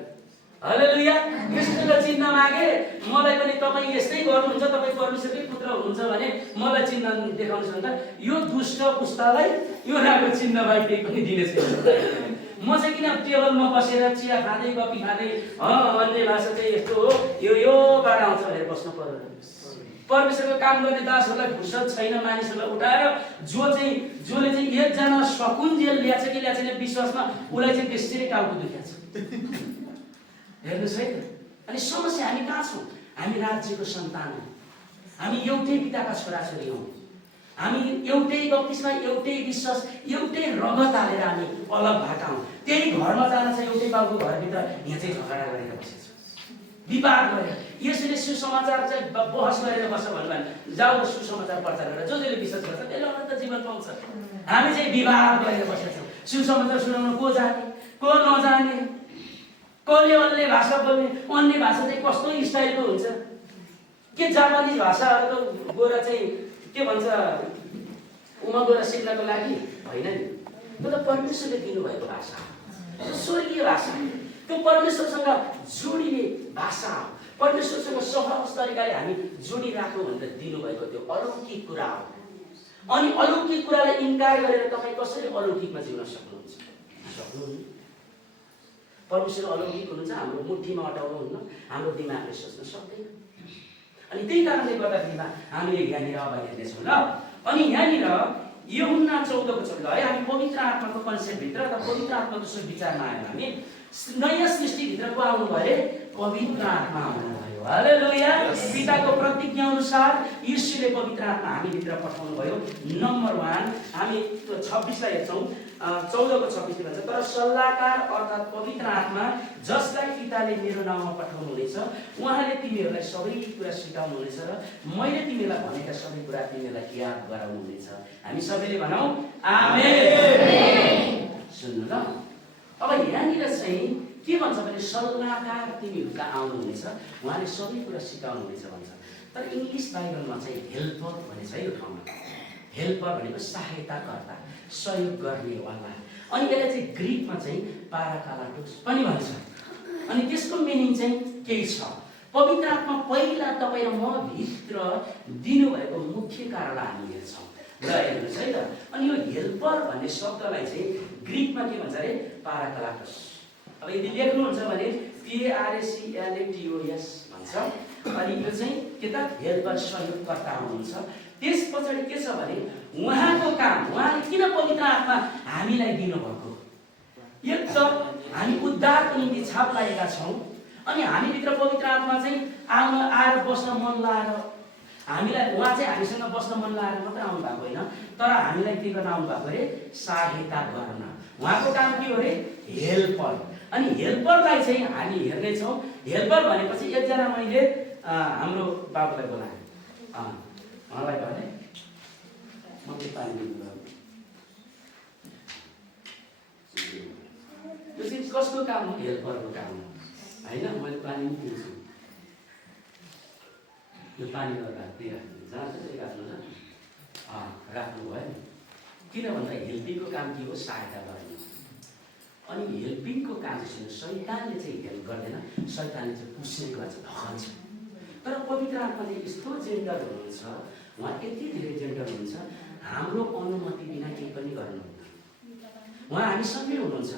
हालेलुया। यस्तो चिन्ह मागे मलाई पनि तपाईँ यस्तै गर्नुहुन्छ, तपाईँ परमेश्वरकै पुत्र हुनुहुन्छ भने मलाई चिन्ह देखाउनुहोस् भन्दा यो दुष्ट पुस्तालाई यो राम्रो चिन्ह बाहेक केही पनि दिने छैन। म चाहिँ किन टेबलमा बसेर चिया खाँदै कफी खाँदै अन्य भाषा चाहिँ यस्तो हो योबाट आउँछ भनेर बस्नु पर्दैन। परमेश्वरको काम गर्ने दासहरूलाई फुर्सद छैन मानिसहरूलाई उठाएर जसले चाहिँ एकजना सकुन्जेल ल्याछ कि ल्याछ छैन विश्वासमा उसलाई चाहिँ त्यसरी टाउको दुखेको छ। हेर्नुहोस् है त। अनि समस्या हामी कहाँ छौँ? हामी राज्यको सन्तान हौँ, हामी एउटै पिताका छोराछोरी हौँ, हामी एउटै बत्तिसमा एउटै विश्वास एउटै रगत हालेर हामी अलग भएका हौँ। त्यही घरमा जान चाहिँ एउटै बाबुको घरभित्र यहाँ चाहिँ झगडा गरेर बसेको छ, विवाद गरेर। यसैले सुसमाचार चाहिँ बहस गरेर बस्छ भन्नुभयो जाऊ न सुसमाचार प्रचार गरेर जसले विश्वास गर्छ त्यसले अनन्त जीवन पाउँछ। हामी चाहिँ विवाद गरेर बसेका छौँ। सुसमाचार सुनाउन को जाने को नजाने, कसले अन्य भाषा बोल्ने, अन्य भाषा चाहिँ कस्तो स्टाइलको हुन्छ के जापानिज भाषाहरूको गोरा चाहिँ के भन्छ उमा गएर सिक्नको लागि होइन नि। त्यो त परमेश्वरले दिनुभएको भाषा हो, स्वर्गीय भाषा, त्यो परमेश्वरसँग जोडिने भाषा हो, परमेश्वरसँग सहज तरिकाले हामी जोडिराखौँ भनेर दिनुभएको त्यो अलौकिक कुरा हो। अनि अलौकिक कुरालाई इन्कार गरेर तपाईँ कसरी अलौकिकमा जिउन सक्नुहुन्छ? सक्नुहुन्न। परमेश्वर अलौकिक हुनुहुन्छ, हाम्रो मुठीमा अटाउनुहुन्न, हाम्रो दिमागले सोच्न सक्दैन। अनि त्यही कारणले गर्दाखेरिमा हामीले यहाँनिर अब हेर्नेछौँ ल। अनि यहाँनिर यूहन्ना 14:14 है हामी पवित्र आत्माको कन्सेप्टभित्र र पवित्र आत्माको विचारमा आयौँ। हामी नयाँ सृष्टिभित्रको आउनु भयो, पवित्र आत्मा आउनुभयो। हालेलुया। पिताको प्रतिज्ञा अनुसार यीशुले पवित्र आत्मा हामीभित्र पठाउनु भयो। नम्बर 1 हामी 26 लाई हेर्छौँ। 14:26 भन्छ तर सल्लाहकार अर्थात् पवित्र आत्मा जसलाई पिताले मेरो नाउँमा पठाउनु हुनेछ उहाँले तिमीहरूलाई सबै कुरा सिकाउनु हुनेछ र मैले तिमीलाई भनेका सबै कुरा तिमीलाई याद गराउनु हुनेछ। हामी सबैले भनौँ आमेन। सुन्नु ल। अब यहाँनिर चाहिँ के भन्छ भने सल्लाहकार तिमीहरूका आउनु हुनेछ, उहाँले सबै कुरा सिकाउनु हुनेछ भन्छ। तर इङ्ग्लिस बाइबलमा चाहिँ हेल्पर भनेछ यो ठाउँमा। हेल्पर भनेको सहायताकर्ता, सहयोग गर्नेवाला। अनि यसलाई चाहिँ ग्रिकमा चाहिँ पाराकालाटोस पनि भन्छ। अनि त्यसको मिनिङ चाहिँ केही छ। पवित्र आत्मा पहिला तपाईँ र म भित्र दिनुभएको मुख्य कारणलाई हामी हेर्छौँ। ल हेर्नुहोस् है त। अनि यो हेल्पर भन्ने शब्दलाई चाहिँ ग्रिकमा के भन्छ अरे पाराकालाटोस। अब यदि लेख्नुहुन्छ भने PARACALATOS भन्छ। अनि यो चाहिँ के त हेल्पर सहयोगकर्ता हुनुहुन्छ। त्यस पछाडि के छ भने उहाँको काम, उहाँले किन पवित्र आत्मा हामीलाई दिनुभएको? एक त हामी उद्धारको निम्ति छाप लागेका छौँ। अनि हामीभित्र पवित्र आत्मा चाहिँ आएर बस्न मन लागेर हामीलाई उहाँ चाहिँ हामीसँग बस्न मन लागेर मात्रै आउनु भएको होइन, तर हामीलाई के गर्न आउनु भएको अरे सहायता गर्न। उहाँको काम के हो अरे हेल्पर। अनि हेल्परलाई चाहिँ हामी हेर्नेछौँ। हेल्पर भनेपछि एकजना मैले हाम्रो बाबुलाई बोलाएँ, उहाँलाई भने म के पानी दिनु यो चाहिँ कसको काम हो? हेल्परको काम हो होइन। मैले पानी पनि दिन्छु, यो पानी गर्दा त्यही जहाँ चाहिँ राख्नु न राख्नु भयो नि। किन भन्दा हेल्पिङको काम के हो? सहायता गर्ने। अनि हेल्पिङको काम चाहिँ शैतानले चाहिँ हेल्प गर्दैन, शैतानले चाहिँ पुस्ने गर्छ, धकाल्छ। तर पवित्र आत्माले यस्तो जेन्टल हुनुहुन्छ, उहाँ यति धेरै जेन्टल हुनुहुन्छ, हाम्रो अनुमति बिना केही पनि गर्नुहुन्न। उहाँ हामीसँगै हुनुहुन्छ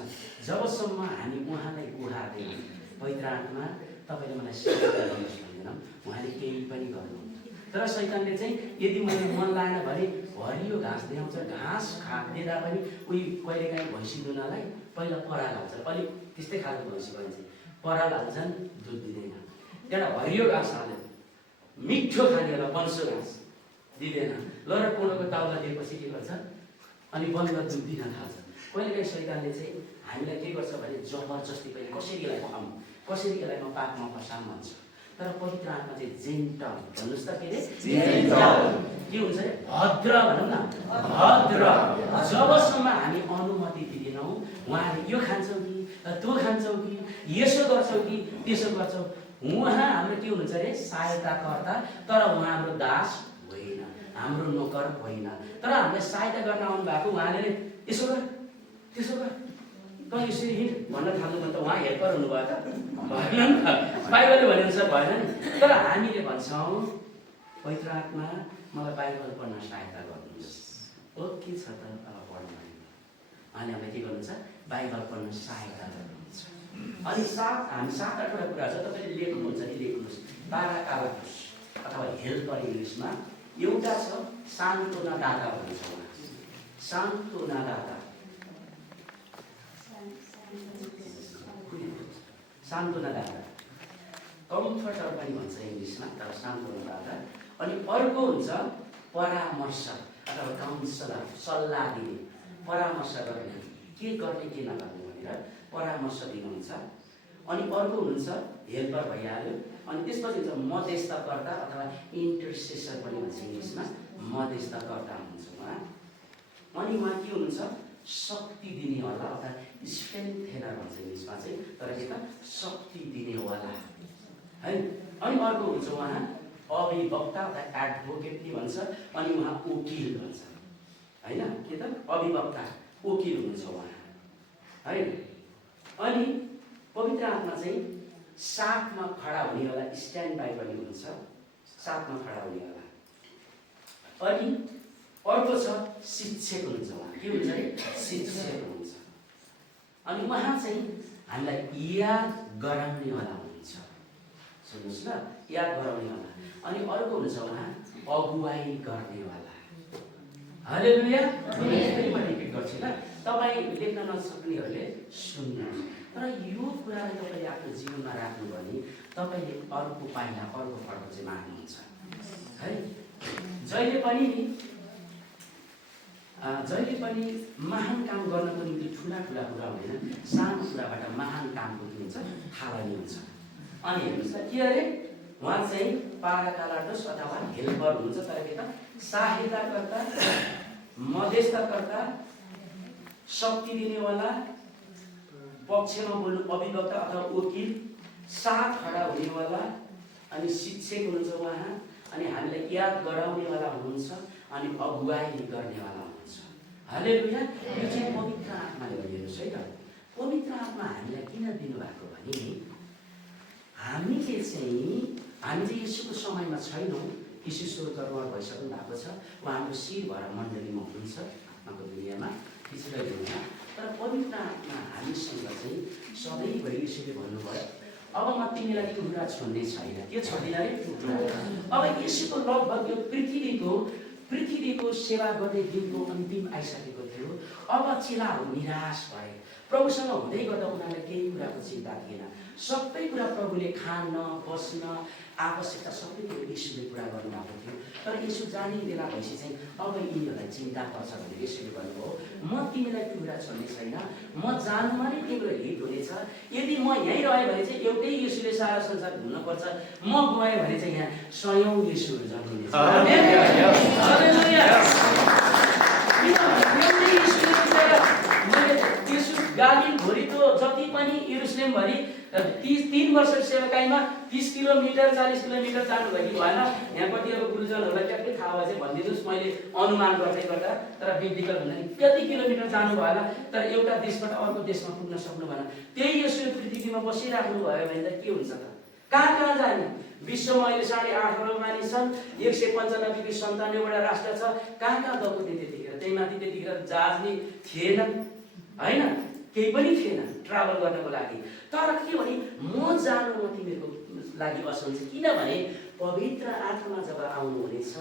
जबसम्म हामी उहाँलाई गुहार्दैनौँ पवित्र आत्मा तपाईँले मलाई सहायता गर्नुहोस् भन्दैनौँ, उहाँले केही पनि गर्नुहुन्न। तर शैतानले चाहिँ यदि मैले मन लागेन भने हरियो घाँस देखाउँछ, घाँस दिँदा पनि उही कहिलेकाहीँ भैँसी दुनलाई पहिला पराल हाल्छ। अलिक त्यस्तै खालको भैँसी भयो चाहिँ पराल हाल्छन्, दुध दिँदैन। एउटा हरियो घाँस हाल्यो, मिठो खानेहरूलाई बन्सो घाँस दिँदैन। लर कोणको दाउला दिएपछि के गर्छ? अनि बन्द दुध दिन थाल्छ। कहिलेकाहीँ शैतानले चाहिँ हामीलाई के गर्छ भने जबरजस्ती पनि कसरी यसलाई खुवाऊँ, कसरी यसलाई म पापमा फसाम भन्छ। तर पवित्र आत्मा चाहिँ जेन्टल, भन्नुहोस् त के अरे के हुन्छ अरे भद्र भनौँ न, भद्र। जबसम्म हामी अनुमति दिँदैनौँ उहाँले यो खान्छौँ कि त्यो खान्छौँ कि यसो गर्छौँ कि त्यसो गर्छौँ, उहाँ हाम्रो के हुनुहुन्छ अरे सहायताकर्ता। तर उहाँ हाम्रो दास होइन, हाम्रो नोकर होइन। तर हामीलाई सहायता गर्न आउनु भएको उहाँले यसो गर त्यसो गर त यसरी हिँड भन्न थाल्नु भने त उहाँ हेल्पर हुनुभयो त भएन नि त। बाइबलले भनेअनुसार भएन नि। तर हामीले भन्छौँ पवित्र आत्मा मलाई बाइबल पढ्न सहायता गर्नुहोस्। ओ के छ त अब पढ्नु उहाँले हामीलाई के गर्नुहुन्छ बाइबल पढ्न सहायता गर्नुहुन्छ। अनि हामी 7-8वटा कुरा छ, तपाईँले लेख्नुहुन्छ नि लेख्नुहोस्। पाराकालापुस अथवा हेल्पर इङ्ग्लिसमा एउटा छ सान्त्वनादाता भन्छ उहाँ, सान्त्वनादाता। सान्त्वनादाता कम्फर्टर पनि भन्छ इङ्ग्लिसमा, तर सान्त्वनादाता। अनि अर्को हुन्छ परामर्शक अथवा काउन्सलर, सल्लाह दिने, परामर्श गर्ने, के गर्ने के नगर्ने भनेर परामर्श दिनुहुन्छ। अनि अर्को हुनुहुन्छ हेल्पर भइहाल्यो। अनि त्यसपछि हुन्छ मध्यस्थकर्ता अथवा इन्टरसेसर पनि भन्छ इङ्ग्लिसमा, मध्यस्थकर्ता हुनुहुन्छ उहाँ। अनि उहाँ के हुनुहुन्छ शक्ति दिनेवाला अथवा स्ट्रेन्थेनर भन्छ इङ्ग्लिसमा चाहिँ, तर के त शक्ति दिनेवाला है। अनि अर्को हुन्छ उहाँ अभिवक्ता अथवा एडभोकेट नि भन्छ। अनि उहाँ वकिल भन्छ होइन, के त अभिवक्ता वकिल हुनुहुन्छ उहाँ है। अनि पवित्र आत्मा चाहिँ साथमा खडा हुनेवाला, स्ट्यान्ड बाई पनि हुन्छ, साथमा खडा हुनेवाला। अनि अर्को छ शिक्षक हुनुहुन्छ उहाँ, के हुन्छ अरे शिक्षक हुनुहुन्छ। अनि उहाँ चाहिँ हामीलाई याद गराउनेवाला हुनुहुन्छ, सुन्नुहोस् न, याद गराउनेवाला। अनि अर्को हुन्छ उहाँ अगुवाई गर्नेवाला। हालेलुया। फेरि म रिपिट गर्छु ल, तपाईँ लेख्न नसक्नेहरूले सुन्नुहोस्। तर यो कुरालाई तपाईँले आफ्नो जीवनमा राख्नु भने तपाईँले अर्को पाइला, अर्को फर्क चाहिँ माग्नुहुन्छ है। जहिले पनि महान काम गर्नको निम्ति ठुला ठुला कुरा हुँदैन, सानो कुराबाट महान कामको के हुन्छ थालनी हुन्छ। अनि हेर्नुहोस् त के अरे उहाँ चाहिँ पाराकालाटस अथवा हेल्पर हुनुहुन्छ, तर के त सहायताकर्ता, मध्यस्थकर्ता, शक्ति दिनेवाला, पक्षमा बोल्नु अभिवक्ता अथवा वकिल, साथ खडा हुनेवाला, अनि शिक्षक हुनुहुन्छ उहाँ। अनि हामीलाई याद गराउनेवाला हुनुहुन्छ, अनि अगुवाई गर्नेवाला हुनुहुन्छ। हालेलुया। यो चाहिँ पवित्र आत्माले हेर्नुहोस् है त। पवित्र आत्मा हामीलाई किन दिनुभएको भने हामी चाहिँ यीशुको समयमा छैनौँ। यीशु स्वर्गमा भइसक्नु भएको छ, उहाँ हाम्रो शिर भएर मण्डलीमा हुनुहुन्छ आत्माको दुनियाँमा, पिछले दुनियाँ। तर पवित्र आत्मा हामीसँग चाहिँ सधैँभरि यसैले भन्नुभयो अब म तिमीलाई कुरा छोड्ने छैन। के छोड्दिनँ अरे अब यीशुको लगभग यो पृथ्वीको सेवा गर्ने दिनको अन्तिम आइसकेको थियो। अब चेलाहरू निराश भए। प्रभुसँग हुँदै गर्दा उनीहरूलाई केही कुराको चिन्ता थिएन। सबै कुरा प्रभुले खान बस्न आवश्यकता सबै कुरो यीशुले पुरा गर्नुभएको थियो। तर यीशु जाने बेला भएपछि चाहिँ अब यिनीहरूलाई चिन्ता पर्छ भनेर यीशुले भन्नुभयो म तिमीलाई कुरा छोड्ने छैन, म जानुमा नै तिम्रो हित हुनेछ। यदि म यहीँ रहेँ भने चाहिँ एउटै यीशुले सारा संसार घुम्नुपर्छ, म गएँ भने चाहिँ यहाँ सयौँ यीशुहरू जन्मिनेछ। गालीभरिको जति पनि यरुशलेमभरि 3 वर्ष सेवाकाईमा 30 किलोमिटर 40 किलोमिटर जानु भयो कि भएन, यहाँ कति अब गुरुजनहरूलाई ट्याक्कै थाहा भए चाहिँ भनिदिनुहोस्, मैले अनुमान गर्दै गर्दा। तर बिब्लिकल भन्दा नि कति किलोमिटर जानु भएन, तर एउटा देशबाट अर्को देशमा पुग्न सक्नु भएन। त्यही यसो पृथ्वीमा बसिराख्नु भयो भने त के हुन्छ त, कहाँ जाने? विश्वमा अहिले 8.5 करोड मानिस छन्, 195 कि 97 वटा राष्ट्र छ। कहाँ गएको थियो त्यतिखेर? त्यही माथि त्यतिखेर जहाज नि थिएन होइन, केही पनि थिएन ट्राभल गर्नको लागि। तर के भने म जानु म तिमीहरूको लागि असहज छ, किनभने पवित्र आत्मा जब आउनुहुनेछ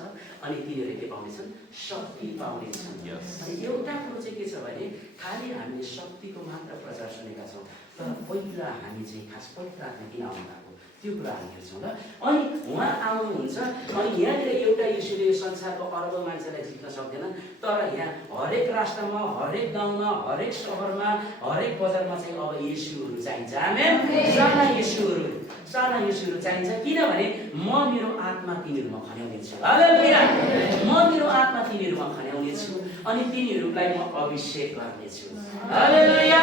अनि तिनीहरू के पाउनेछन्? शक्ति पाउनेछन्। अनि एउटा कुरो चाहिँ के छ भने खालि हामीले शक्तिको मात्र प्रचार सुनेका छौँ, तर पहिला हामी चाहिँ खास पवित्र आत्मा किन आउनुभएको त्यो कुरा हामी हेर्छौँ ल। अनि उहाँ आउनुहुन्छ। अनि यहाँनिर एउटा यीशुले संसारको अरबौँ मान्छेलाई जित्न सक्दैन, तर यहाँ हरेक राष्ट्रमा, हरेक गाउँमा, हरेक सहरमा, हरेक बजारमा चाहिँ अब यीशुहरू चाहिन्छ। आमेन। साना यीशुहरू चाहिन्छ, किनभने म मेरो आत्मा तिनीहरूमा खन्याउनेछु। हालेलुया। म मेरो आत्मा तिनीहरूमा खन्याउनेछु अनि तिनीहरूलाई म अभिषेक गर्नेछु। हालेलुया।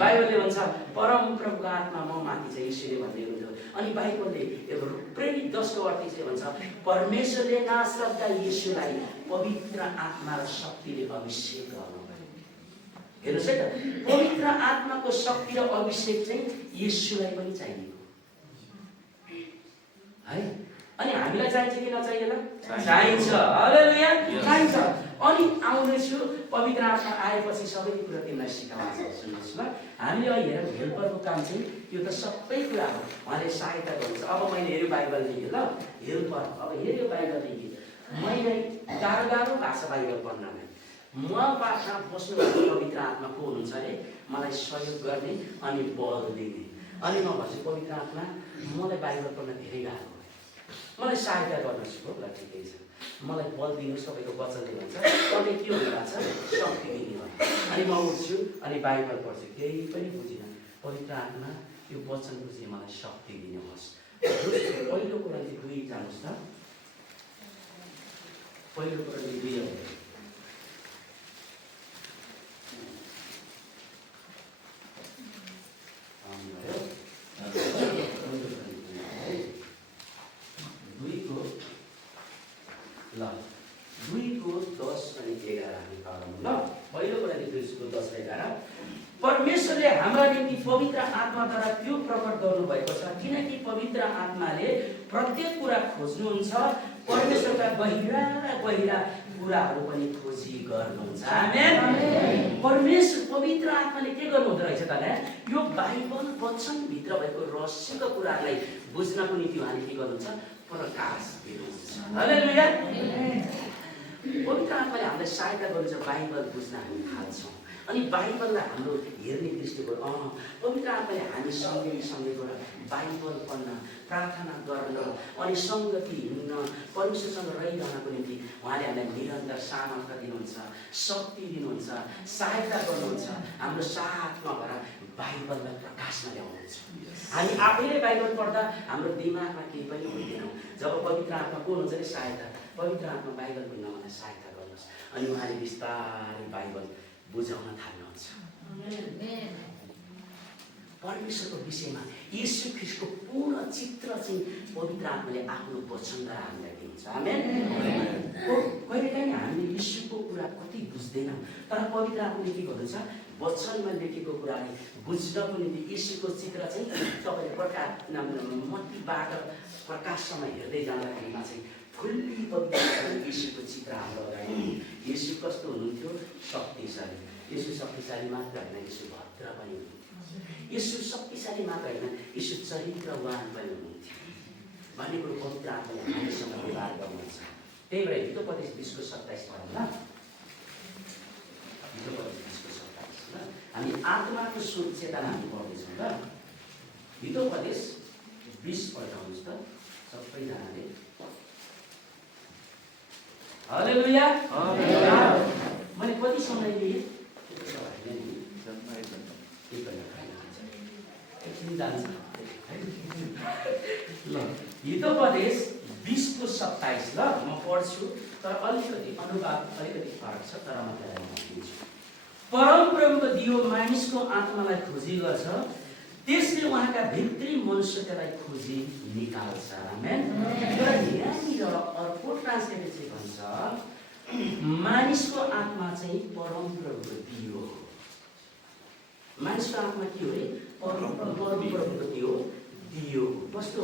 बाइबलले भन्छ परम प्रभुको आत्मा म माथि चाहिँ यीशुले भन्दै हुनुहुन्थ्यो। अनि बाइबलले प्रेरित 10 अर्थी चाहिँ भन्छ परमेश्वरले नासरतका यीशुलाई पवित्र आत्मा र शक्तिले अभिषेक गर्नुभयो। हेर्नुहोस् है त, पवित्र आत्माको शक्ति र अभिषेक चाहिँ यीशुलाई पनि चाहिएको है। अनि हामीलाई चाहिन्छ कि नचाहिएला? चाहिन्छ। हालेलुया। चाहिन्छ। अनि आउँदैछु पवित्र आत्मा आएपछि सबै कुरा तिमीलाई सिकाउँछ। सुन्नुहोस् ल, हामीले अहिले हेरौँ हेल्परको काम चाहिँ त्यो त सबै कुरा हो, उहाँले सहायता गर्नुहुन्छ। अब मैले हेऱ्यो बाइबल लेखेँ ल, हेल्पर अब हेऱ्यो बाइबल लेखेँ, मैले गाह्रो भाषा बाइबल पढ्नलाई म पाठमा बस्नु पवित्र आत्मा को हुनुहुन्छ अरे मलाई सहयोग गर्ने अनि बल दिने। अनि म भन्छु पवित्र आत्मा मलाई बाइबल पढ्न धेरै गाह्रो भयो, मलाई सहायता गर्नुहोस्। हो ल ठिकै छ, मलाई बल दिनुहोस् तपाईँको वचनले भन्छ। अनि के हुँदो छ शक्ति दिने हो। अनि म उठ्छु अनि बाइबल पढ्छु, केही पनि बुझिनँ। पवित्र आत्मा यो वचन बुझे मलाई शक्ति दिनुहोस्। पहिलो कुरा चाहिँ 2 जानुहोस् त, पहिलो कुरा चाहिँ 2 हो। ल 2:10 अनि 11 हामी पढौँ ल। पहिलो कुरा चाहिँ 2:10 र 11 परमेश्वरले हाम्रा निम्ति पवित्र आत्माद्वारा त्यो प्रकट गर्नुभएको छ, किनकि पवित्र आत्माले प्रत्येक कुरा खोज्नुहुन्छ, परमेश्वरका गहिरा कुराहरू पनि खोजी गर्नुहुन्छ। आमेन। परमेश्वर पवित्र आत्माले के गर्नुहुँदो रहेछ त, यो बाइबल वचनभित्र भएको रहस्यका कुराहरूलाई बुझ्नको निम्ति उहाँले के गर्नुहुन्छ, प्रकाश दिनुहुन्छ। हालेलुया। पवित्र आत्माले हामीलाई सहायता गर्नुहुन्छ बाइबल बुझ्न हामी थाल्छौँ। अनि बाइबललाई हाम्रो हेर्ने दृष्टिकोण पवित्र आत्माले हामी सँगै गएर बाइबल पढ्न, प्रार्थना गर्न अनि सङ्गति हिँड्न, परमेश्वरसँग रहिरहनको निम्ति उहाँले हामीलाई निरन्तर सामर्थ्य दिनुहुन्छ, शक्ति दिनुहुन्छ, सहायता गर्नुहुन्छ। हाम्रो साथमा भएर बाइबललाई प्रकाशमा ल्याउनुहुन्छ। हामी आफैले बाइबल पढ्दा हाम्रो दिमागमा केही पनि हुँदैनौँ। जब पवित्र आत्मा को हुनुहुन्छ अरे सहायता, पवित्र आत्मा बाइबल बुझ्न मलाई सहायता गर्नुहोस्। अनि उहाँले बिस्तारै बाइबल बुझाउन थाल्नुहुन्छ। परमेश्वरको विषयमा येशू ख्रीष्टको पूर्ण चित्र चाहिँ पवित्र आत्माले आफ्नो वचनद्वारा हामीलाई दिन्छ। आमेन। कहिलेकाहीँ हामीले येशूको कुरा कति बुझ्दैनौँ, तर पवित्र आत्माले के गर्नुहुन्छ, वचनमा लेखेको कुरालाई बुझ्नको निम्ति येशूको चित्र चाहिँ तपाईँले मट्टीबाट प्रकाशसम्म हेर्दै जाँदाखेरिमा चाहिँ फुल्ली पवित्र येशूको चित्र हाम्रो अगाडि। येशू कस्तो हुनुहुन्थ्यो, शक्तिशाली। येशू शक्तिशाली मात्र होइन, येशू भद्र पनि हुनुहुन्थ्यो। येशू शक्तिशाली मात्र होइन, येशू चरित्रवान पनि हुनुहुन्थ्यो भन्ने कुरो पवित्र आत्माले हामीसँग व्यवहार गर्नुहुन्छ। त्यही भएर हितोपदेश 20:27 पढौँ ल। हितोपदेश 20:27 ल, हामी आत्माको स्रोत चेतना हामी पढ्दैछौँ ल। हितोपदेश 20 पढ्नुहोस् त सबैजनाले। हालेलुया। मैले कति समय लिएँ ल। हितोपदेश 20:27 ल, म पढ्छु तर अलिकति अनुवाद अलिकति फरक छ, तर म त्यसलाई दिन्छु। परमप्रभुको दियो मानिसको आत्मालाई खोजी गर्छ, त्यसले उहाँका भित्री मनुष्यतालाई खोजी निकाल्छ। आमेन। तर यहाँनिर अर्को ट्रान्सलेटर चाहिँ भन्छ मानिसको आत्मा चाहिँ परमप्रभुको दियो हो। मानिसको आत्मा के हो रे, परमप्रभुको दियो हो। कस्तो